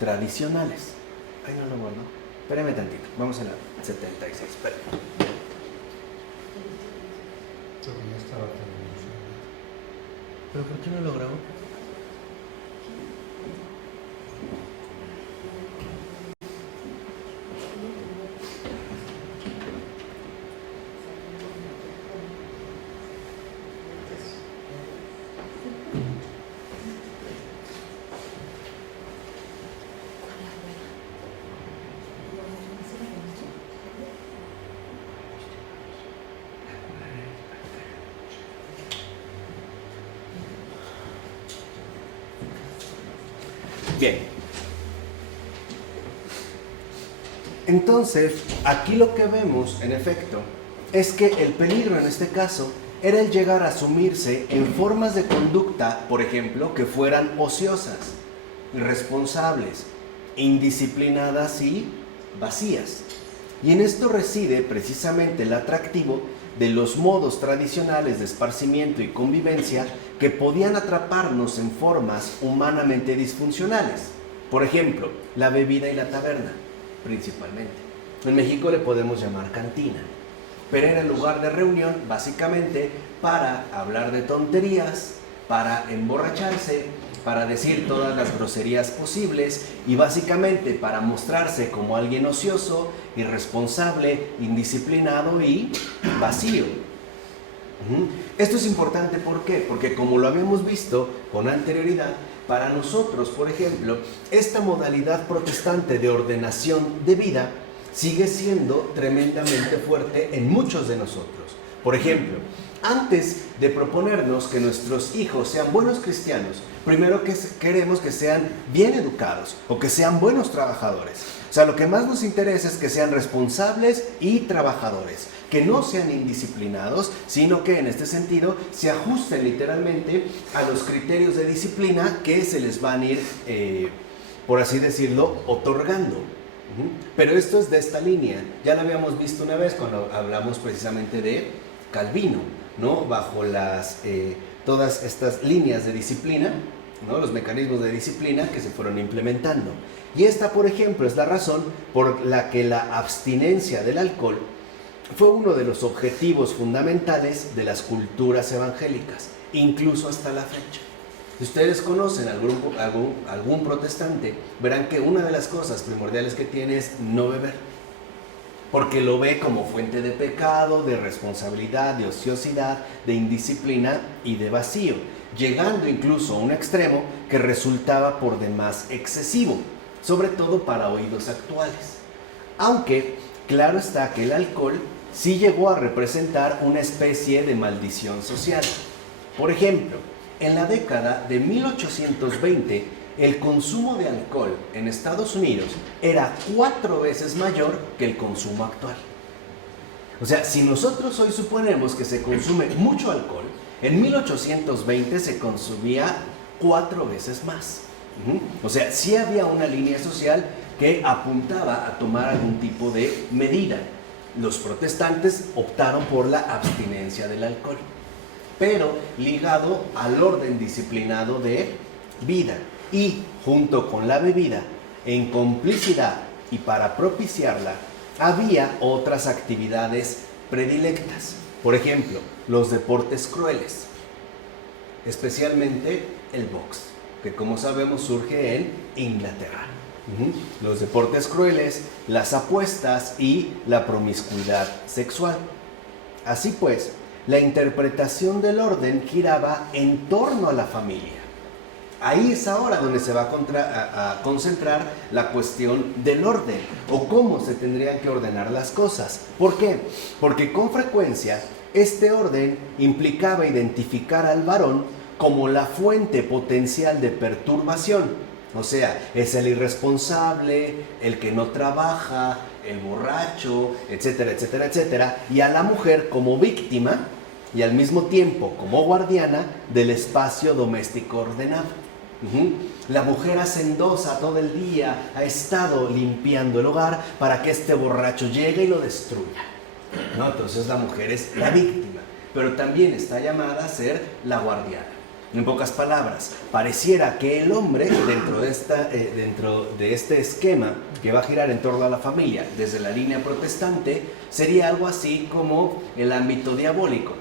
tradicionales. Ay, no lo guardo. Espérame tantito. Vamos a la 76. Espérame. ¿Pero por qué no lo grabo? Bien. Entonces, aquí lo que vemos, en efecto, es que el peligro en este caso era el llegar a asumirse en formas de conducta, por ejemplo, que fueran ociosas, irresponsables, indisciplinadas y vacías. Y en esto reside precisamente el atractivo de los modos tradicionales de esparcimiento y convivencia que podían atraparnos en formas humanamente disfuncionales. Por ejemplo, la bebida y la taberna, principalmente. En México le podemos llamar cantina. pero era el lugar de reunión básicamente para hablar de tonterías, para emborracharse, para decir todas las groserías posibles y básicamente para mostrarse como alguien ocioso, irresponsable, indisciplinado y vacío. Esto es importante, ¿por qué? Porque como lo habíamos visto con anterioridad, para nosotros, por ejemplo, esta modalidad protestante de ordenación de vida sigue siendo tremendamente fuerte en muchos de nosotros. Por ejemplo, antes de proponernos que nuestros hijos sean buenos cristianos, primero queremos que sean bien educados o que sean buenos trabajadores. O sea, lo que más nos interesa es que sean responsables y trabajadores, que no sean indisciplinados, sino que en este sentido se ajusten literalmente a los criterios de disciplina que se les van a ir, por así decirlo, otorgando. Pero esto es de esta línea. Ya lo habíamos visto una vez cuando hablamos precisamente de Calvino, ¿no? Bajo todas estas líneas de disciplina, ¿no? Los mecanismos de disciplina que se fueron implementando. Y esta, por ejemplo, es la razón por la que la abstinencia del alcohol fue uno de los objetivos fundamentales de las culturas evangélicas, incluso hasta la fecha. Si ustedes conocen algún protestante, verán que una de las cosas primordiales que tiene es no beber, porque lo ve como fuente de pecado, de responsabilidad, de ociosidad, de indisciplina y de vacío, llegando incluso a un extremo que resultaba por demás excesivo, sobre todo para oídos actuales. Aunque, claro está que el alcohol sí llegó a representar una especie de maldición social. Por ejemplo, en la década de 1820, el consumo de alcohol en Estados Unidos era 4 veces mayor que el consumo actual. O sea, si nosotros hoy suponemos que se consume mucho alcohol, en 1820 se consumía 4 veces más. O sea, sí había una línea social que apuntaba a tomar algún tipo de medida. Los protestantes optaron por la abstinencia del alcohol, pero ligado al orden disciplinado de vida. Y junto con la bebida, en complicidad y para propiciarla, había otras actividades predilectas. Por ejemplo, los deportes crueles, especialmente el box, que como sabemos surge en Inglaterra. Los deportes crueles, las apuestas y la promiscuidad sexual. Así pues, la interpretación del orden giraba en torno a la familia. Ahí es ahora donde se va a concentrar la cuestión del orden o cómo se tendrían que ordenar las cosas. ¿Por qué? Porque con frecuencia este orden implicaba identificar al varón como la fuente potencial de perturbación. O sea, es el irresponsable, el que no trabaja, el borracho, etcétera, etcétera, etcétera. Y a la mujer como víctima y al mismo tiempo como guardiana del espacio doméstico ordenado. La mujer hacendosa todo el día ha estado limpiando el hogar para que este borracho llegue y lo destruya, ¿no? Entonces la mujer es la víctima, pero también está llamada a ser la guardiana. En pocas palabras, pareciera que el hombre dentro de este esquema que va a girar en torno a la familia desde la línea protestante sería algo así como el ámbito diabólico,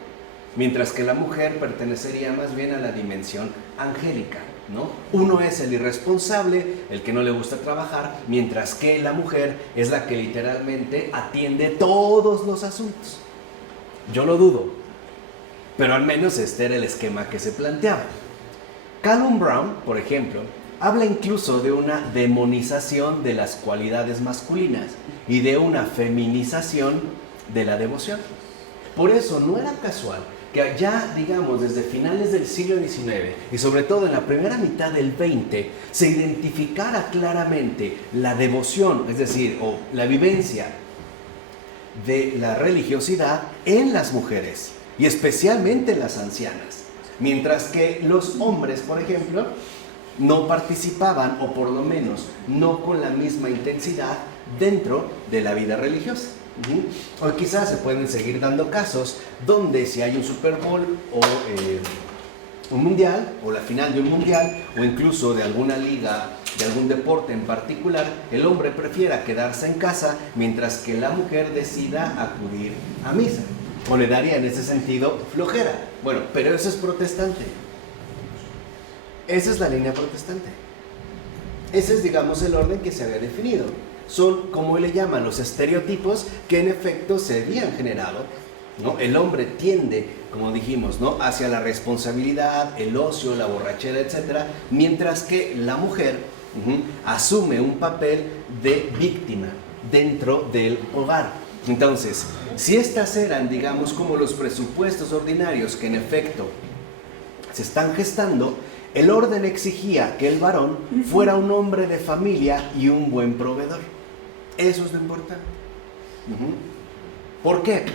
mientras que la mujer pertenecería más bien a la dimensión angélica, ¿no? Uno es el irresponsable, el que no le gusta trabajar, mientras que la mujer es la que literalmente atiende todos los asuntos. Yo lo dudo, pero al menos este era el esquema que se planteaba. Callum Brown, por ejemplo, habla incluso de una demonización de las cualidades masculinas y de una feminización de la devoción. Por eso no era casual que ya, digamos, desde finales del siglo XIX y sobre todo en la primera mitad del XX, se identificara claramente la devoción, es decir, o la vivencia de la religiosidad en las mujeres y especialmente en las ancianas, mientras que los hombres, por ejemplo, no participaban, o por lo menos no con la misma intensidad, dentro de la vida religiosa. O quizás se pueden seguir dando casos donde si hay un Super Bowl o un mundial, o la final de un mundial, o incluso de alguna liga de algún deporte en particular, el hombre prefiera quedarse en casa mientras que la mujer decida acudir a misa. O le daría en ese sentido flojera. Bueno, pero eso es protestante. Esa es la línea protestante. Ese es, digamos, el orden que se había definido. Son, como él le llama, los estereotipos que en efecto se habían generado, ¿no? El hombre tiende, como dijimos, ¿no?, hacia la responsabilidad, el ocio, la borrachera, etc. Mientras que la mujer asume un papel de víctima dentro del hogar. Entonces, si estas eran, digamos, como los presupuestos ordinarios que en efecto se están gestando, el orden exigía que el varón fuera un hombre de familia y un buen proveedor. Eso es lo importante. ¿Por qué?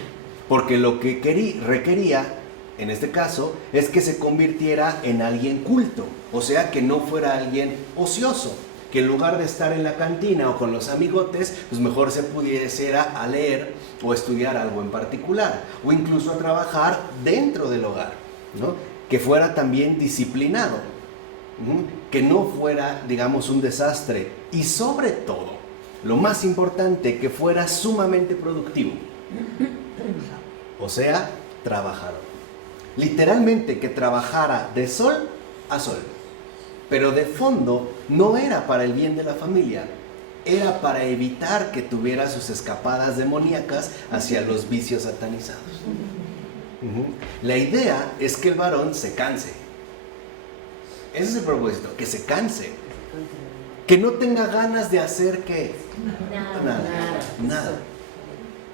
Porque lo que requería, en este caso, es que se convirtiera en alguien culto. O sea, que no fuera alguien ocioso. Que en lugar de estar en la cantina o con los amigotes, pues mejor se pudiera a leer o estudiar algo en particular. O incluso a trabajar dentro del hogar, ¿no? Que fuera también disciplinado. Que no fuera, digamos, un desastre. Y sobre todo, lo más importante, que fuera sumamente productivo. O sea, trabajador. Literalmente que trabajara de sol a sol. Pero de fondo no era para el bien de la familia. Era para evitar que tuviera sus escapadas demoníacas hacia los vicios satanizados. La idea es que el varón se canse. Ese es el propósito, que se canse. Que no tenga ganas de hacer ¿qué? Nada.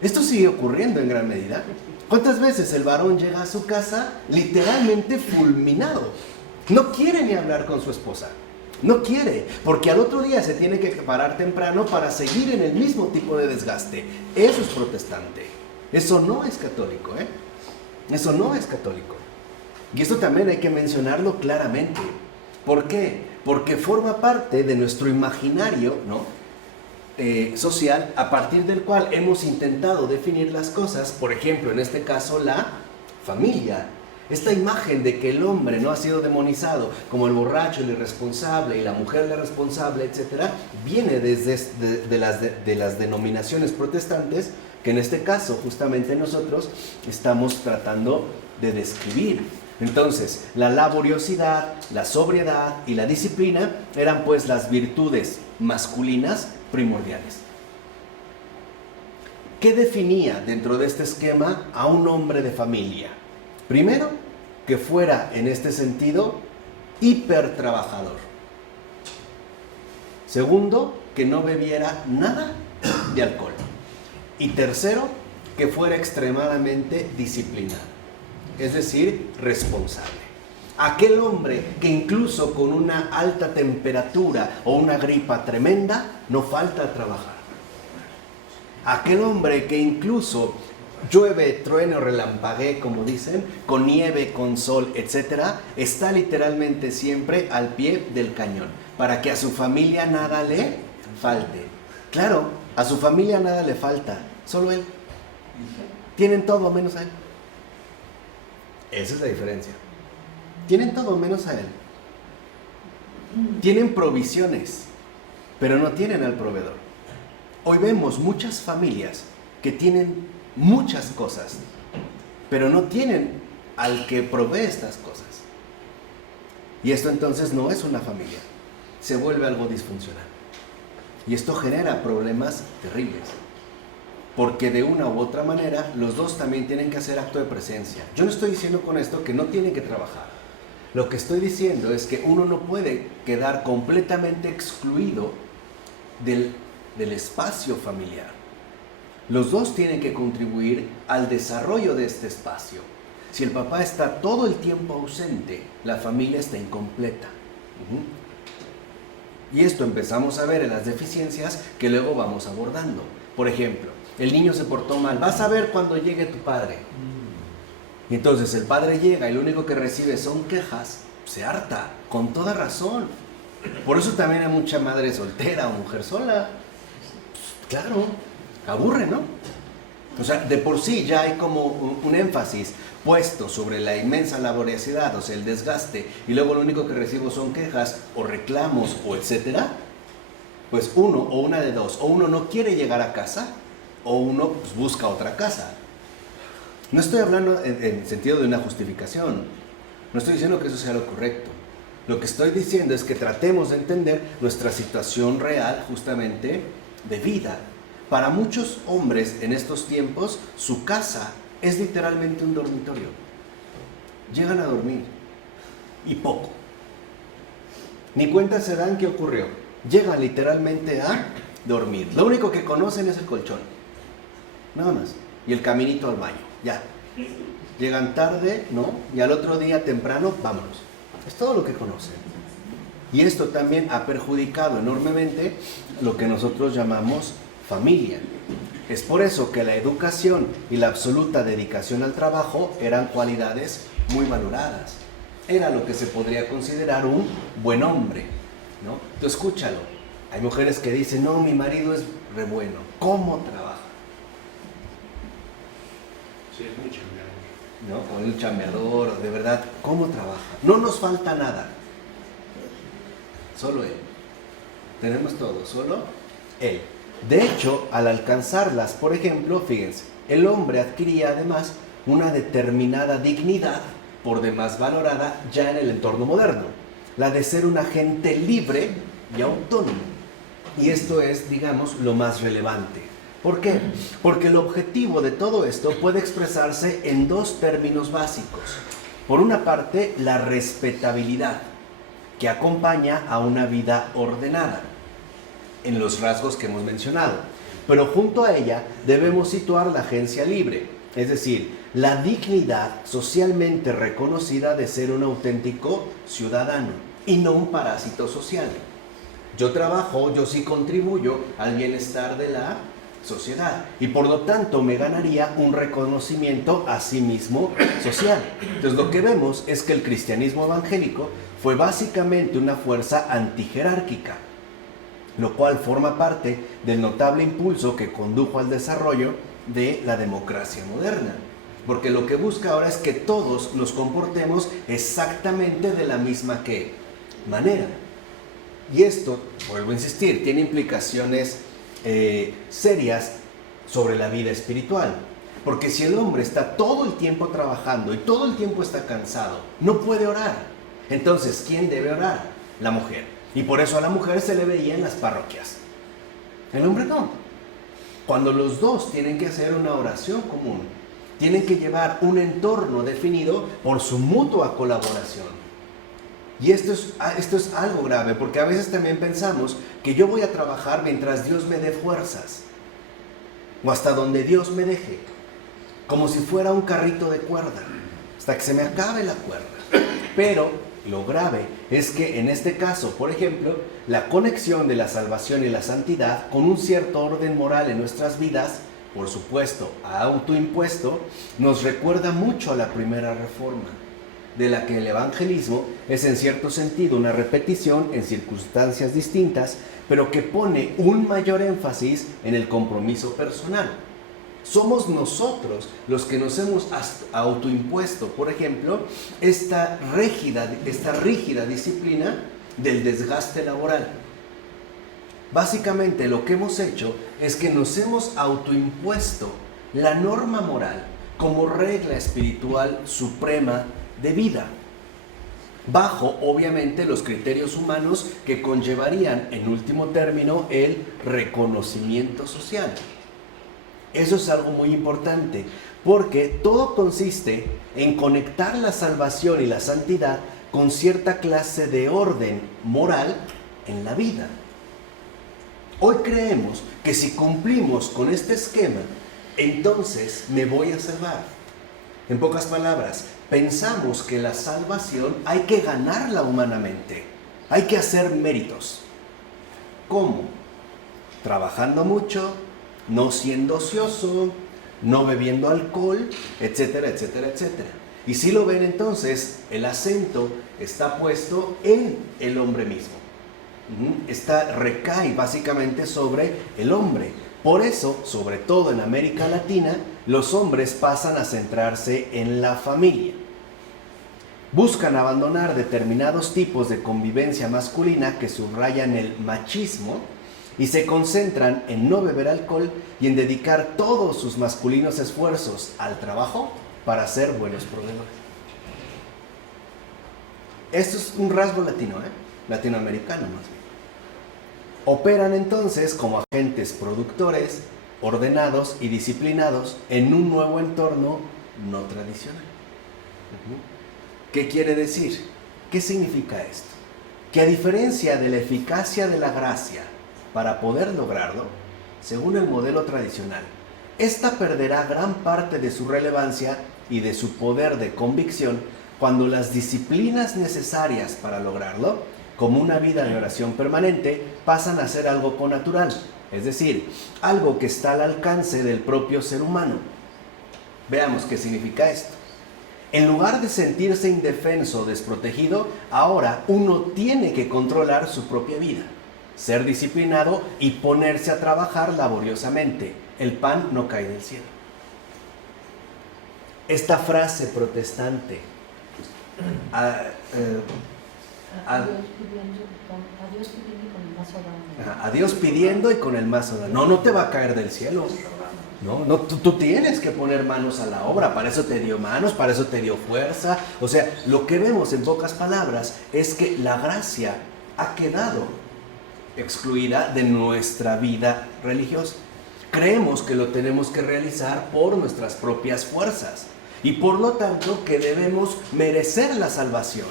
Esto sigue ocurriendo en gran medida. ¿Cuántas veces el varón llega a su casa literalmente fulminado? No quiere ni hablar con su esposa. No quiere, porque al otro día se tiene que parar temprano para seguir en el mismo tipo de desgaste. Eso es protestante. Eso no es católico, ¿eh? Eso no es católico. Y esto también hay que mencionarlo claramente. ¿Por qué? Porque forma parte de nuestro imaginario, ¿no?, social, a partir del cual hemos intentado definir las cosas. Por ejemplo, en este caso, la familia. Esta imagen de que el hombre no ha sido demonizado como el borracho, el irresponsable, y la mujer la responsable, etc., viene de las denominaciones protestantes, que en este caso justamente nosotros estamos tratando de describir. Entonces, la laboriosidad, la sobriedad y la disciplina eran pues las virtudes masculinas primordiales. ¿Qué definía dentro de este esquema a un hombre de familia? Primero, que fuera en este sentido hipertrabajador. Segundo, que no bebiera nada de alcohol. Y tercero, que fuera extremadamente disciplinado, es decir, responsable. Aquel hombre que incluso con una alta temperatura o una gripa tremenda no falta a trabajar. Aquel hombre que incluso llueve, truene o relampaguee, como dicen, con nieve, con sol, etc., está literalmente siempre al pie del cañón, para que a su familia nada le falte. Claro, a su familia nada le falta, solo él. Tienen todo menos a él. Esa es la diferencia. Tienen todo menos a él. Tienen provisiones, pero no tienen al proveedor. Hoy vemos muchas familias que tienen muchas cosas, pero no tienen al que provee estas cosas. Y esto entonces no es una familia, se vuelve algo disfuncional. Y esto genera problemas terribles, porque de una u otra manera los dos también tienen que hacer acto de presencia. Yo no estoy diciendo con esto que no tienen que trabajar. Lo que estoy diciendo es que uno no puede quedar completamente excluido del espacio familiar. Los dos tienen que contribuir al desarrollo de este espacio. Si el papá está todo el tiempo ausente, la familia está incompleta. Y esto empezamos a ver en las deficiencias que luego vamos abordando. Por ejemplo, el niño se portó mal. Vas a ver cuando llegue tu padre. Y entonces el padre llega y lo único que recibe son quejas. Se harta, con toda razón. Por eso también hay mucha madre soltera o mujer sola. Claro, aburre, ¿no? O sea, de por sí ya hay como un énfasis puesto sobre la inmensa laboriosidad, o sea, el desgaste, y luego lo único que recibo son quejas o reclamos o etcétera, pues uno o una de dos, o uno no quiere llegar a casa, o uno pues, busca otra casa. No estoy hablando en sentido de una justificación, no estoy diciendo que eso sea lo correcto. Lo que estoy diciendo es que tratemos de entender nuestra situación real justamente de vida. Para muchos hombres en estos tiempos, su casa es literalmente un dormitorio. Llegan a dormir y poco. Ni cuenta se dan qué ocurrió. Llegan literalmente a dormir. Lo único que conocen es el colchón. Nada más. Y el caminito al baño. Ya. Llegan tarde, ¿no? Y al otro día temprano, vámonos. Es todo lo que conocen. Y esto también ha perjudicado enormemente lo que nosotros llamamos familia. Es por eso que la educación y la absoluta dedicación al trabajo eran cualidades muy valoradas. Era lo que se podría considerar un buen hombre, ¿no? Tú escúchalo. Hay mujeres que dicen, no, mi marido es re bueno. ¿Cómo trabaja? Sí, es muy chambeador. ¿No? O un chambeador, de verdad, ¿cómo trabaja? No nos falta nada. Solo él. Tenemos todo, solo él. De hecho, al alcanzarlas, por ejemplo, fíjense, el hombre adquiría además una determinada dignidad, por demás valorada ya en el entorno moderno, la de ser un agente libre y autónomo. Y esto es, digamos, lo más relevante. ¿Por qué? Porque el objetivo de todo esto puede expresarse en dos términos básicos. Por una parte, la respetabilidad, que acompaña a una vida ordenada, en los rasgos que hemos mencionado. Pero junto a ella debemos situar la agencia libre, es decir, la dignidad socialmente reconocida de ser un auténtico ciudadano y no un parásito social. Yo trabajo, yo sí contribuyo al bienestar de la sociedad y por lo tanto me ganaría un reconocimiento a sí mismo social. Entonces lo que vemos es que el cristianismo evangélico fue básicamente una fuerza antijerárquica, lo cual forma parte del notable impulso que condujo al desarrollo de la democracia moderna. Porque lo que busca ahora es que todos nos comportemos exactamente de la misma manera. Y esto, vuelvo a insistir, tiene implicaciones serias sobre la vida espiritual. Porque si el hombre está todo el tiempo trabajando y todo el tiempo está cansado, no puede orar. Entonces, ¿quién debe orar? La mujer. Y por eso a la mujer se le veía en las parroquias. El hombre no. Cuando los dos tienen que hacer una oración común, tienen que llevar un entorno definido por su mutua colaboración. Y esto es algo grave, porque a veces también pensamos que yo voy a trabajar mientras Dios me dé fuerzas, o hasta donde Dios me deje, como si fuera un carrito de cuerda, hasta que se me acabe la cuerda. Pero lo grave es que en este caso, por ejemplo, la conexión de la salvación y la santidad con un cierto orden moral en nuestras vidas, por supuesto, autoimpuesto, nos recuerda mucho a la primera reforma, de la que el evangelismo es en cierto sentido una repetición en circunstancias distintas, pero que pone un mayor énfasis en el compromiso personal. Somos nosotros los que nos hemos autoimpuesto, por ejemplo, esta rígida disciplina del desgaste laboral. Básicamente lo que hemos hecho es que nos hemos autoimpuesto la norma moral como regla espiritual suprema de vida, bajo obviamente los criterios humanos que conllevarían en último término el reconocimiento social. Eso es algo muy importante, porque todo consiste en conectar la salvación y la santidad con cierta clase de orden moral en la vida. Hoy creemos que si cumplimos con este esquema, entonces me voy a salvar. En pocas palabras, pensamos que la salvación hay que ganarla humanamente, hay que hacer méritos. ¿Cómo? Trabajando mucho, no siendo ocioso, no bebiendo alcohol, etcétera, etcétera, etcétera. Y si lo ven entonces, el acento está puesto en el hombre mismo. Recae básicamente sobre el hombre. Por eso, sobre todo en América Latina, los hombres pasan a centrarse en la familia. Buscan abandonar determinados tipos de convivencia masculina que subrayan el machismo y se concentran en no beber alcohol y en dedicar todos sus masculinos esfuerzos al trabajo para ser buenos proveedores. Esto es un rasgo latino, latinoamericano más bien. Operan entonces como agentes productores, ordenados y disciplinados en un nuevo entorno no tradicional. ¿Qué quiere decir? ¿Qué significa esto? Que a diferencia de la eficacia de la gracia para poder lograrlo, según el modelo tradicional, esta perderá gran parte de su relevancia y de su poder de convicción cuando las disciplinas necesarias para lograrlo, como una vida de oración permanente, pasan a ser algo connatural, es decir, algo que está al alcance del propio ser humano. Veamos qué significa esto. En lugar de sentirse indefenso o desprotegido, ahora uno tiene que controlar su propia vida, ser disciplinado y ponerse a trabajar laboriosamente. El pan no cae del cielo. Esta frase protestante, A Dios pidiendo y con el mazo dando. a Dios pidiendo y con el mazo dando. No te va a caer del cielo. No, tú tienes que poner manos a la obra, para eso te dio manos, para eso te dio fuerza. O sea, lo que vemos en pocas palabras es que la gracia ha quedado excluida de nuestra vida religiosa. Creemos que lo tenemos que realizar por nuestras propias fuerzas y por lo tanto que debemos merecer la salvación.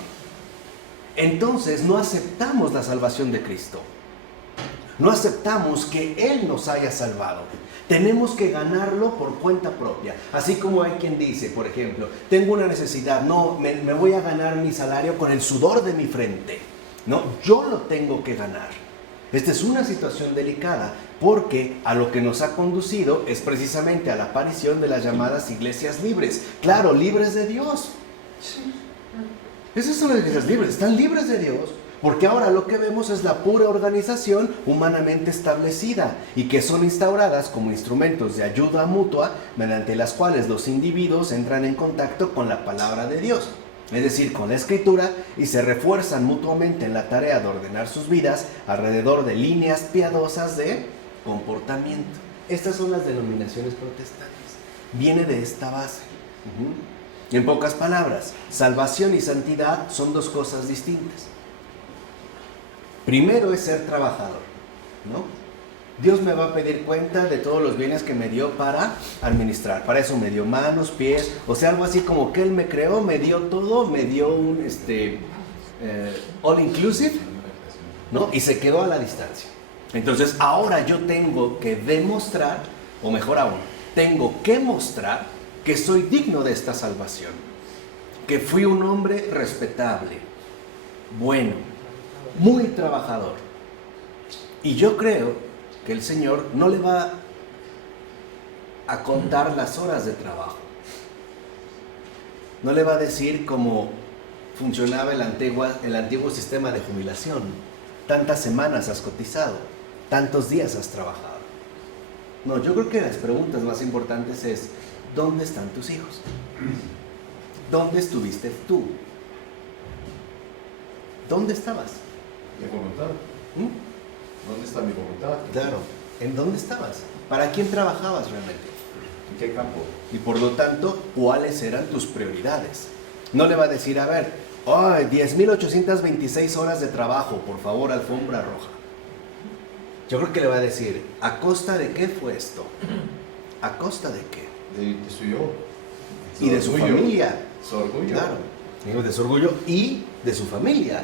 Entonces no aceptamos la salvación de Cristo. No aceptamos que Él nos haya salvado. Tenemos que ganarlo por cuenta propia. Así como hay quien dice, por ejemplo, tengo una necesidad, no, me voy a ganar mi salario con el sudor de mi frente. No, yo lo tengo que ganar. Esta es una situación delicada porque a lo que nos ha conducido es precisamente a la aparición de las llamadas iglesias libres. Claro, libres de Dios. Esas son las iglesias libres, están libres de Dios. Porque ahora lo que vemos es la pura organización humanamente establecida y que son instauradas como instrumentos de ayuda mutua mediante las cuales los individuos entran en contacto con la palabra de Dios, es decir, con la Escritura, y se refuerzan mutuamente en la tarea de ordenar sus vidas alrededor de líneas piadosas de comportamiento. Estas son las denominaciones protestantes. Viene de esta base. En pocas palabras, salvación y santidad son dos cosas distintas. Primero es ser trabajador, ¿no? Dios me va a pedir cuenta de todos los bienes que me dio para administrar. Para eso me dio manos, pies, o sea, algo así como que Él me creó, me dio todo, me dio un all inclusive, ¿no? Y se quedó a la distancia. Entonces, ahora yo tengo que demostrar, o mejor aún, tengo que mostrar que soy digno de esta salvación, que fui un hombre respetable, bueno, muy trabajador. Y yo creo que el Señor no le va a contar las horas de trabajo. No le va a decir cómo funcionaba el antiguo sistema de jubilación. Tantas semanas has cotizado, tantos días has trabajado. No, yo creo que las preguntas más importantes es: ¿dónde están tus hijos? ¿Dónde estuviste tú? ¿Dónde estabas? Mi voluntad. ¿Dónde está mi voluntad? Claro, ¿en dónde estabas? ¿Para quién trabajabas realmente? ¿En qué campo? Y por lo tanto, ¿cuáles eran tus prioridades? No le va a decir, a ver, 10.826 horas de trabajo, por favor, alfombra roja. Yo creo que le va a decir, ¿a costa de qué fue esto? ¿A costa de qué? De su yo. Y de su familia. Su orgullo. Claro, de su orgullo y de su familia,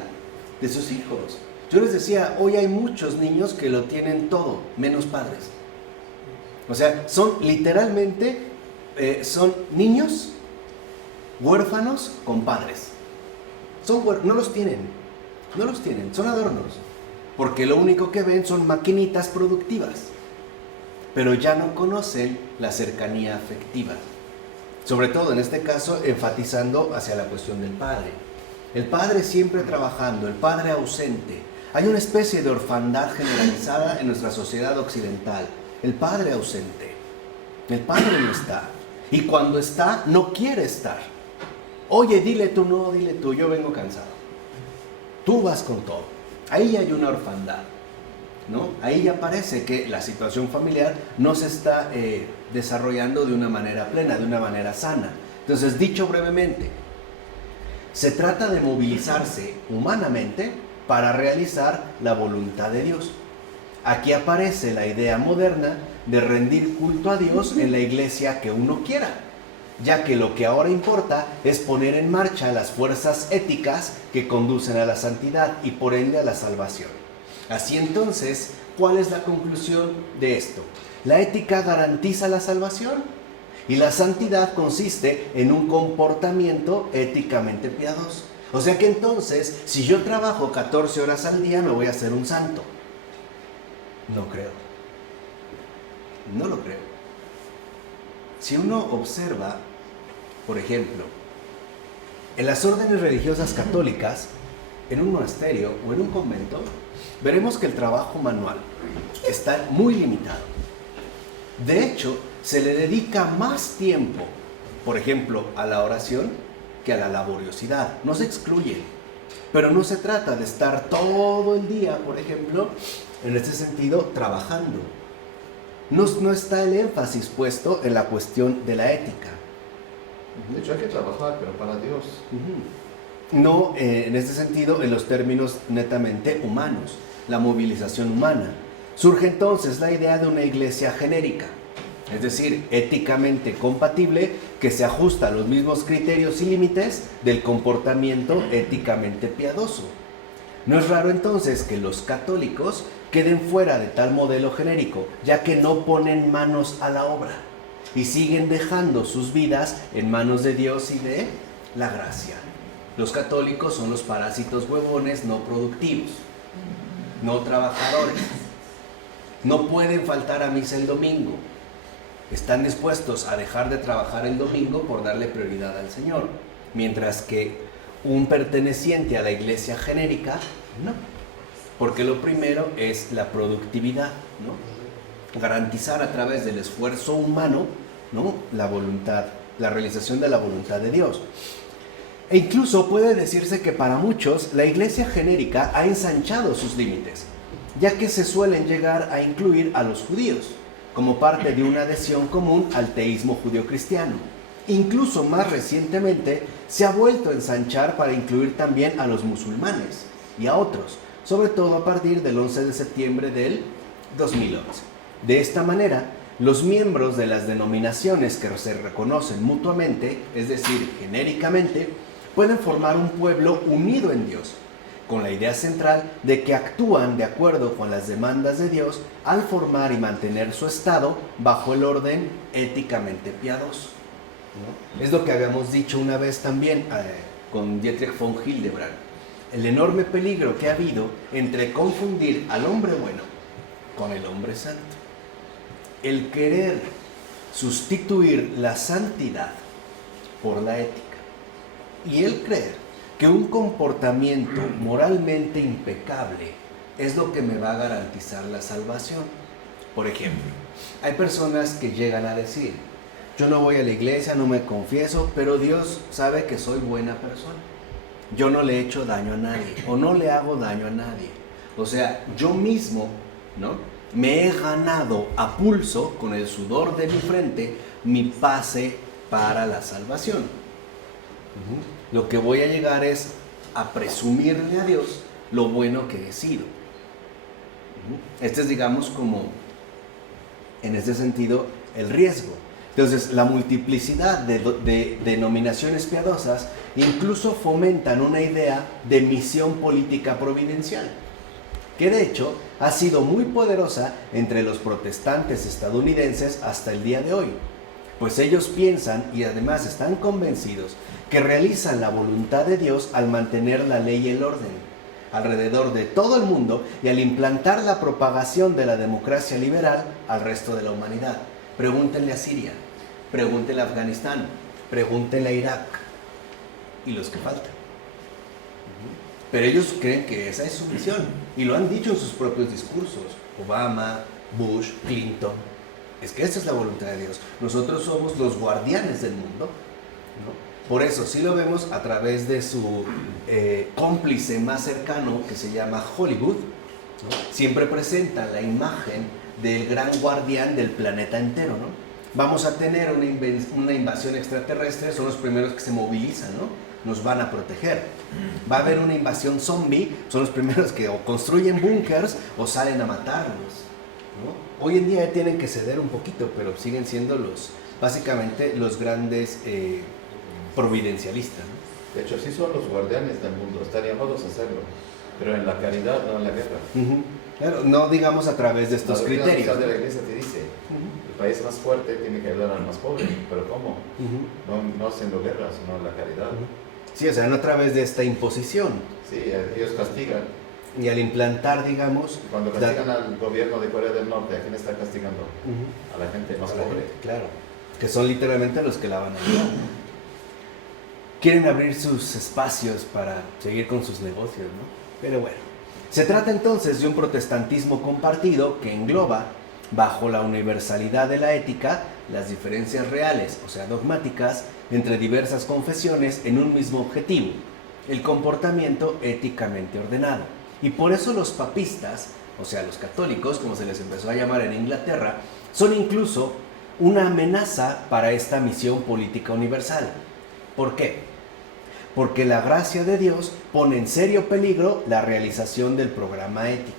de sus hijos. Yo les decía, hoy hay muchos niños que lo tienen todo, menos padres. O sea, son literalmente, son niños huérfanos con padres. No los tienen, son adornos. Porque lo único que ven son maquinitas productivas. Pero ya no conocen la cercanía afectiva. Sobre todo en este caso, enfatizando hacia la cuestión del padre. El padre siempre trabajando, el padre ausente. Hay una especie de orfandad generalizada en nuestra sociedad occidental. el padre ausente. El padre no está. Y cuando está, no quiere estar. Oye, dile tú, no, dile tú, yo vengo cansado. Tú vas con todo. Ahí hay una orfandad, ¿no? Ahí ya parece que la situación familiar no se está desarrollando de una manera plena, de una manera sana. Entonces, dicho brevemente, se trata de movilizarse humanamente para realizar la voluntad de Dios. Aquí aparece la idea moderna de rendir culto a Dios en la iglesia que uno quiera, ya que lo que ahora importa es poner en marcha las fuerzas éticas que conducen a la santidad y por ende a la salvación. Así entonces, ¿cuál es la conclusión de esto? La ética garantiza la salvación y la santidad consiste en un comportamiento éticamente piadoso. O sea que entonces, si yo trabajo 14 horas al día, me voy a hacer un santo. No creo. No lo creo. Si uno observa, por ejemplo, en las órdenes religiosas católicas, en un monasterio o en un convento, veremos que el trabajo manual está muy limitado. De hecho, se le dedica más tiempo, por ejemplo, a la oración que a la laboriosidad. No se excluye, pero no se trata de estar todo el día, por ejemplo, en este sentido, trabajando. No está el énfasis puesto en la cuestión de la ética. De hecho, hay que trabajar, pero para Dios. No, en este sentido, en los términos netamente humanos, la movilización humana. Surge entonces la idea de una iglesia genérica, es decir, éticamente compatible, que se ajusta a los mismos criterios y límites del comportamiento éticamente piadoso. No es raro entonces que los católicos queden fuera de tal modelo genérico, ya que no ponen manos a la obra y siguen dejando sus vidas en manos de Dios y de la gracia. Los católicos son los parásitos huevones no productivos, no trabajadores. No pueden faltar a misa el domingo. Están dispuestos a dejar de trabajar el domingo por darle prioridad al Señor, mientras que un perteneciente a la iglesia genérica, no, porque lo primero es la productividad, ¿no? Garantizar a través del esfuerzo humano, ¿no?, la voluntad, la realización de la voluntad de Dios. E incluso puede decirse que para muchos la iglesia genérica ha ensanchado sus límites, ya que se suelen llegar a incluir a los judíos como parte de una adhesión común al teísmo judio-cristiano. Incluso más recientemente se ha vuelto a ensanchar para incluir también a los musulmanes y a otros, sobre todo a partir del 11 de septiembre del 2011. De esta manera, los miembros de las denominaciones que se reconocen mutuamente, es decir, genéricamente, pueden formar un pueblo unido en Dios, con la idea central de que actúan de acuerdo con las demandas de Dios al formar y mantener su estado bajo el orden éticamente piadoso, ¿no? Es lo que habíamos dicho una vez también con Dietrich von Hildebrand, el enorme peligro que ha habido entre confundir al hombre bueno con el hombre santo. El querer sustituir la santidad por la ética y el creer que un comportamiento moralmente impecable es lo que me va a garantizar la salvación. Por ejemplo, hay personas que llegan a decir: yo no voy a la iglesia, no me confieso, pero Dios sabe que soy buena persona. Yo no le he hecho daño a nadie, o no le hago daño a nadie. O sea, yo mismo, ¿no?, me he ganado a pulso, con el sudor de mi frente, mi pase para la salvación. Lo que voy a llegar es a presumirle a Dios lo bueno que he sido. Este es, digamos, como, en este sentido, el riesgo. Entonces, la multiplicidad de denominaciones piadosas incluso fomentan una idea de misión política providencial, que de hecho ha sido muy poderosa entre los protestantes estadounidenses hasta el día de hoy, pues ellos piensan y además están convencidos que realizan la voluntad de Dios al mantener la ley y el orden alrededor de todo el mundo y al implantar la propagación de la democracia liberal al resto de la humanidad. Pregúntenle a Siria, pregúntenle a Afganistán, pregúntenle a Irak y los que faltan. Pero ellos creen que esa es su misión y lo han dicho en sus propios discursos. Obama, Bush, Clinton, Es que esa es la voluntad de Dios. Nosotros somos los guardianes del mundo, ¿no? Por eso sí lo vemos a través de su cómplice más cercano, que se llama Hollywood, ¿no? Siempre presenta la imagen del gran guardián del planeta entero, ¿no? Vamos a tener una invasión extraterrestre, son los primeros que se movilizan, ¿no? Nos van a proteger. Va a haber una invasión zombie, son los primeros que o construyen búnkers o salen a matarlos, ¿no? Hoy en día ya tienen que ceder un poquito, pero siguen siendo básicamente los grandes providencialistas, ¿no? De hecho, sí son los guardianes del mundo, están llamados a hacerlo, pero en la caridad, no en la guerra. Claro, no digamos a través de estos criterios. La de la iglesia te dice, el país más fuerte tiene que ayudar al más pobre, pero ¿cómo? No haciendo guerra, sino la caridad. Sí, o sea, no a través de esta imposición. Sí, ellos castigan. Y al implantar, digamos... Cuando castigan al gobierno de Corea del Norte, ¿a quién está castigando? A la gente más pobre. Claro, que son literalmente los que la van a ayudar. Quieren abrir sus espacios para seguir con sus negocios, ¿no? Pero bueno, se trata entonces de un protestantismo compartido que engloba, bajo la universalidad de la ética, las diferencias reales, o sea, dogmáticas, entre diversas confesiones en un mismo objetivo, el comportamiento éticamente ordenado. Y por eso los papistas, o sea, los católicos, como se les empezó a llamar en Inglaterra, son incluso una amenaza para esta misión política universal. ¿Por qué? Porque la gracia de Dios pone en serio peligro la realización del programa ético,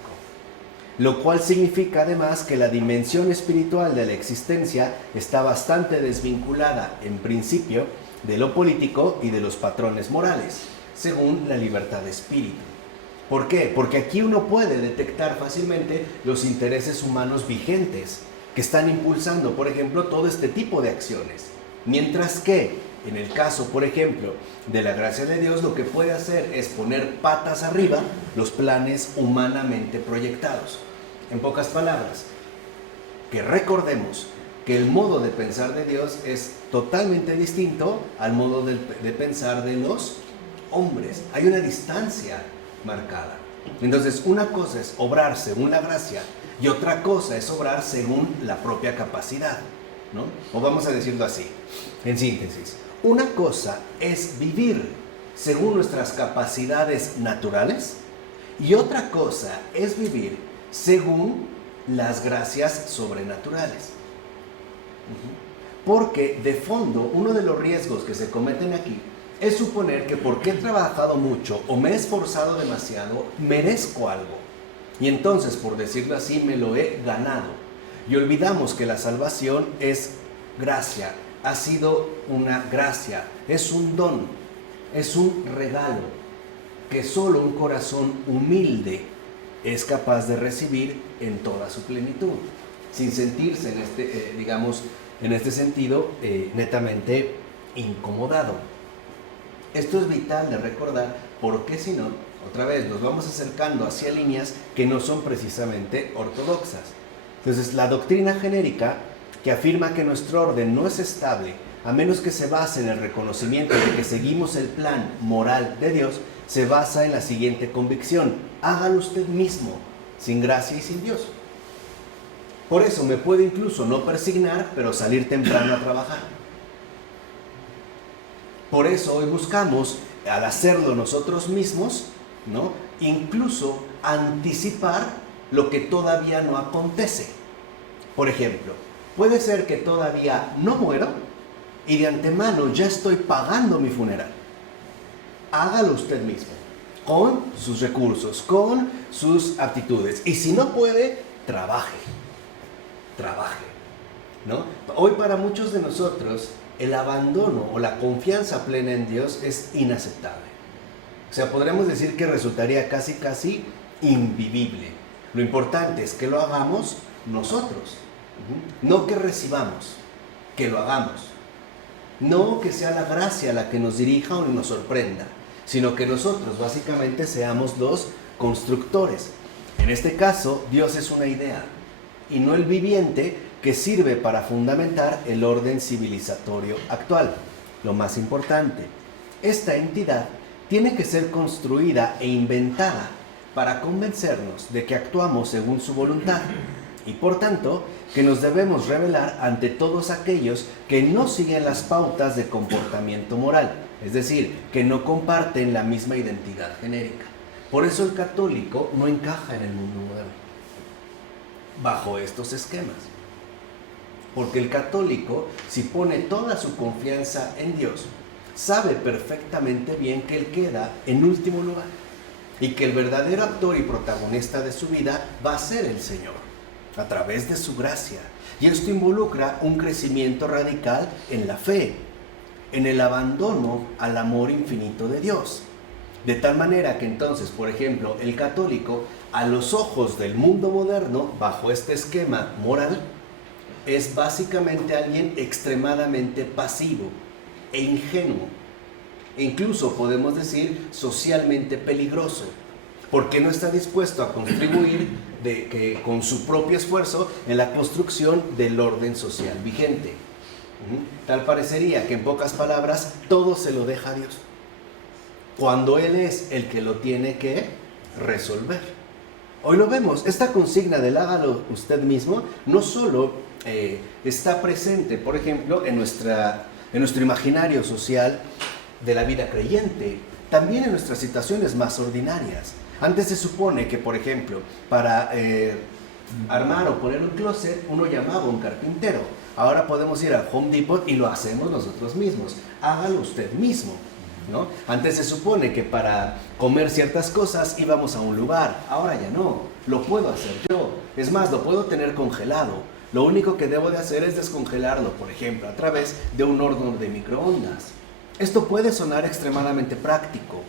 lo cual significa además que la dimensión espiritual de la existencia está bastante desvinculada, en principio, de lo político y de los patrones morales, según la libertad de espíritu. ¿Por qué? Porque aquí uno puede detectar fácilmente los intereses humanos vigentes que están impulsando, por ejemplo, todo este tipo de acciones. Mientras que, en el caso, por ejemplo, de la gracia de Dios, lo que puede hacer es poner patas arriba los planes humanamente proyectados. En pocas palabras, que recordemos que el modo de pensar de Dios es totalmente distinto al modo de pensar de los hombres. Hay una distancia marcada. Entonces, una cosa es obrar según la gracia y otra cosa es obrar según la propia capacidad, ¿no? O vamos a decirlo así, en síntesis. Una cosa es vivir según nuestras capacidades naturales y otra cosa es vivir según las gracias sobrenaturales. Porque de fondo, uno de los riesgos que se cometen aquí es suponer que porque he trabajado mucho o me he esforzado demasiado, merezco algo. Y entonces, por decirlo así, me lo he ganado. Y olvidamos que la salvación es gracia, ha sido una gracia, es un don, es un regalo que solo un corazón humilde es capaz de recibir en toda su plenitud, sin sentirse en este sentido, netamente incomodado. Esto es vital de recordar, porque si no, otra vez nos vamos acercando hacia líneas que no son precisamente ortodoxas. Entonces, la doctrina genérica, que afirma que nuestro orden no es estable, a menos que se base en el reconocimiento de que seguimos el plan moral de Dios, se basa en la siguiente convicción: hágalo usted mismo, sin gracia y sin Dios. Por eso me puede incluso no persignar, pero salir temprano a trabajar. Por eso hoy buscamos, al hacerlo nosotros mismos, ¿no?, incluso anticipar lo que todavía no acontece. Por ejemplo, puede ser que todavía no muero y de antemano ya estoy pagando mi funeral. Hágalo usted mismo, con sus recursos, con sus aptitudes. Y si no puede, trabaje, ¿no? Hoy para muchos de nosotros el abandono o la confianza plena en Dios es inaceptable. O sea, podríamos decir que resultaría casi invivible. Lo importante es que lo hagamos nosotros, no que recibamos, que lo hagamos. No que sea la gracia la que nos dirija o nos sorprenda, sino que nosotros básicamente seamos los constructores. En este caso, Dios es una idea y no el viviente que sirve para fundamentar el orden civilizatorio actual. Lo más importante, esta entidad tiene que ser construida e inventada para convencernos de que actuamos según su voluntad, y por tanto que nos debemos rebelar ante todos aquellos que no siguen las pautas de comportamiento moral, es decir, que no comparten la misma identidad genérica. Por eso el católico no encaja en el mundo moderno, bajo estos esquemas. Porque el católico, si pone toda su confianza en Dios, sabe perfectamente bien que Él queda en último lugar y que el verdadero actor y protagonista de su vida va a ser el Señor, a través de su gracia. Y esto involucra un crecimiento radical en la fe, en el abandono al amor infinito de Dios. De tal manera que entonces, por ejemplo, el católico, a los ojos del mundo moderno, bajo este esquema moral, es básicamente alguien extremadamente pasivo e ingenuo, e incluso podemos decir socialmente peligroso, porque no está dispuesto a contribuir con su propio esfuerzo en la construcción del orden social vigente. Tal parecería que, en pocas palabras, todo se lo deja a Dios, cuando Él es el que lo tiene que resolver. Hoy lo vemos, esta consigna del hágalo usted mismo no solo está presente, por ejemplo, en nuestro imaginario social de la vida creyente, también en nuestras situaciones más ordinarias. Antes se supone que, por ejemplo, para armar o poner un closet, uno llamaba a un carpintero. Ahora podemos ir al Home Depot y lo hacemos nosotros mismos. Hágalo usted mismo, ¿no? Antes se supone que para comer ciertas cosas íbamos a un lugar. Ahora ya no, lo puedo hacer yo. Es más, lo puedo tener congelado. Lo único que debo de hacer es descongelarlo, por ejemplo, a través de un horno de microondas. Esto puede sonar extremadamente práctico,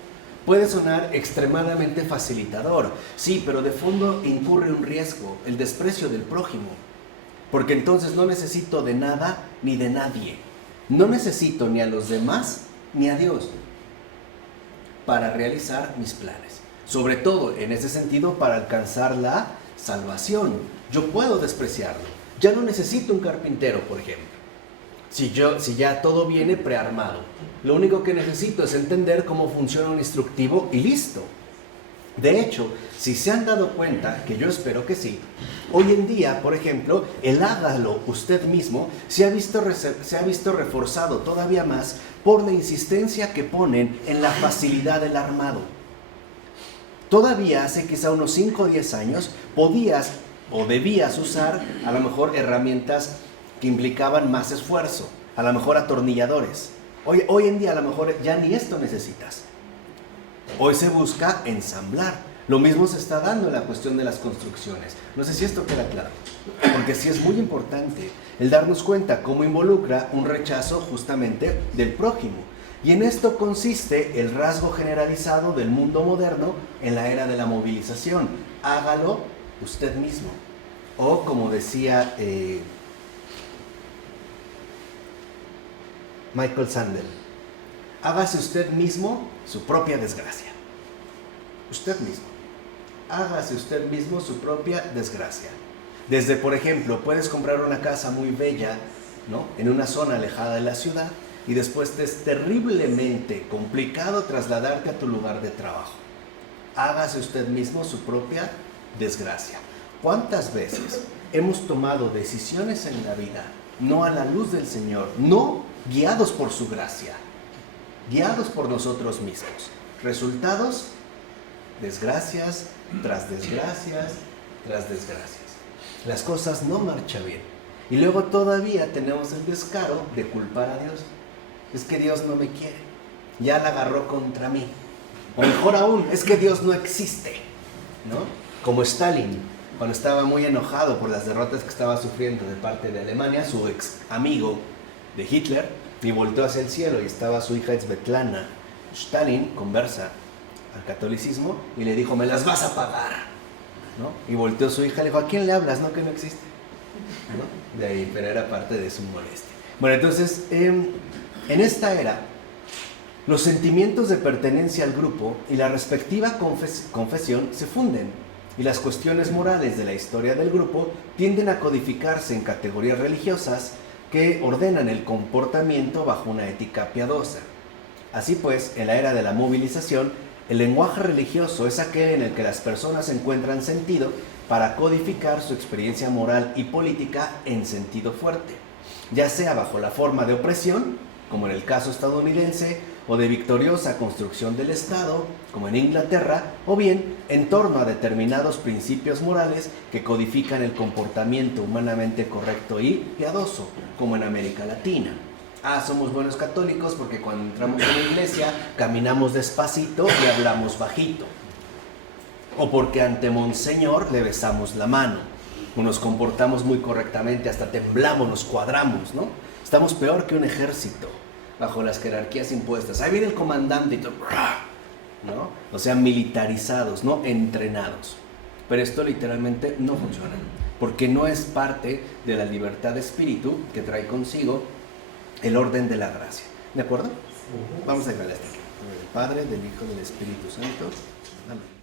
puede sonar extremadamente facilitador, sí, pero de fondo incurre un riesgo, el desprecio del prójimo, porque entonces no necesito de nada ni de nadie, no necesito ni a los demás ni a Dios para realizar mis planes, sobre todo en ese sentido para alcanzar la salvación. Yo puedo despreciarlo, ya no necesito un carpintero, por ejemplo. Si ya todo viene prearmado, lo único que necesito es entender cómo funciona un instructivo y listo. De hecho, si se han dado cuenta, que yo espero que sí, hoy en día, por ejemplo, el hágalo usted mismo se ha visto reforzado todavía más por la insistencia que ponen en la facilidad del armado. Todavía hace quizá unos 5 o 10 años podías o debías usar a lo mejor herramientas que implicaban más esfuerzo, a lo mejor atornilladores. Hoy en día a lo mejor ya ni esto necesitas. Hoy se busca ensamblar. Lo mismo se está dando en la cuestión de las construcciones. No sé si esto queda claro, porque sí es muy importante el darnos cuenta cómo involucra un rechazo justamente del prójimo. Y en esto consiste el rasgo generalizado del mundo moderno en la era de la movilización. Hágalo usted mismo. O como decía Michael Sandel, hágase usted mismo su propia desgracia. Usted mismo. Hágase usted mismo su propia desgracia. Desde, por ejemplo, puedes comprar una casa muy bella, ¿no?, en una zona alejada de la ciudad, y después te es terriblemente complicado trasladarte a tu lugar de trabajo. Hágase usted mismo su propia desgracia. ¿Cuántas veces hemos tomado decisiones en la vida, no a la luz del Señor, no guiados por su gracia, guiados por nosotros mismos? Resultados, desgracias tras desgracias tras desgracias. Las cosas no marchan bien. Y luego todavía tenemos el descaro de culpar a Dios. Es que Dios no me quiere, ya la agarró contra mí. O mejor aún, es que Dios no existe, ¿no? Como Stalin, cuando estaba muy enojado por las derrotas que estaba sufriendo de parte de Alemania, su ex amigo de Hitler, y volteó hacia el cielo y estaba su hija Svetlana. Stalin conversa al catolicismo y le dijo, me las vas a pagar, ¿no? Y volteó su hija y le dijo, ¿a quién le hablas? No, que no existe, ¿no? De ahí, pero era parte de su molestia. Bueno, entonces, en esta era, los sentimientos de pertenencia al grupo y la respectiva confesión se funden, y las cuestiones morales de la historia del grupo tienden a codificarse en categorías religiosas que ordenan el comportamiento bajo una ética piadosa. Así pues, en la era de la movilización, el lenguaje religioso es aquel en el que las personas encuentran sentido para codificar su experiencia moral y política en sentido fuerte, ya sea bajo la forma de opresión, como en el caso estadounidense, o de victoriosa construcción del Estado, como en Inglaterra, o bien en torno a determinados principios morales que codifican el comportamiento humanamente correcto y piadoso, como en América Latina. Somos buenos católicos porque cuando entramos en la iglesia caminamos despacito y hablamos bajito. O porque ante Monseñor le besamos la mano. O nos comportamos muy correctamente, hasta temblamos, nos cuadramos, ¿no? Estamos peor que un ejército bajo las jerarquías impuestas. Ahí viene el comandante y todo, ¿no? O sea, militarizados, ¿no? Entrenados. Pero esto literalmente no funciona, porque no es parte de la libertad de espíritu que trae consigo el orden de la gracia. ¿De acuerdo? Vamos a dejarle hasta aquí. Del Padre, del Hijo, del Espíritu Santo. Amén.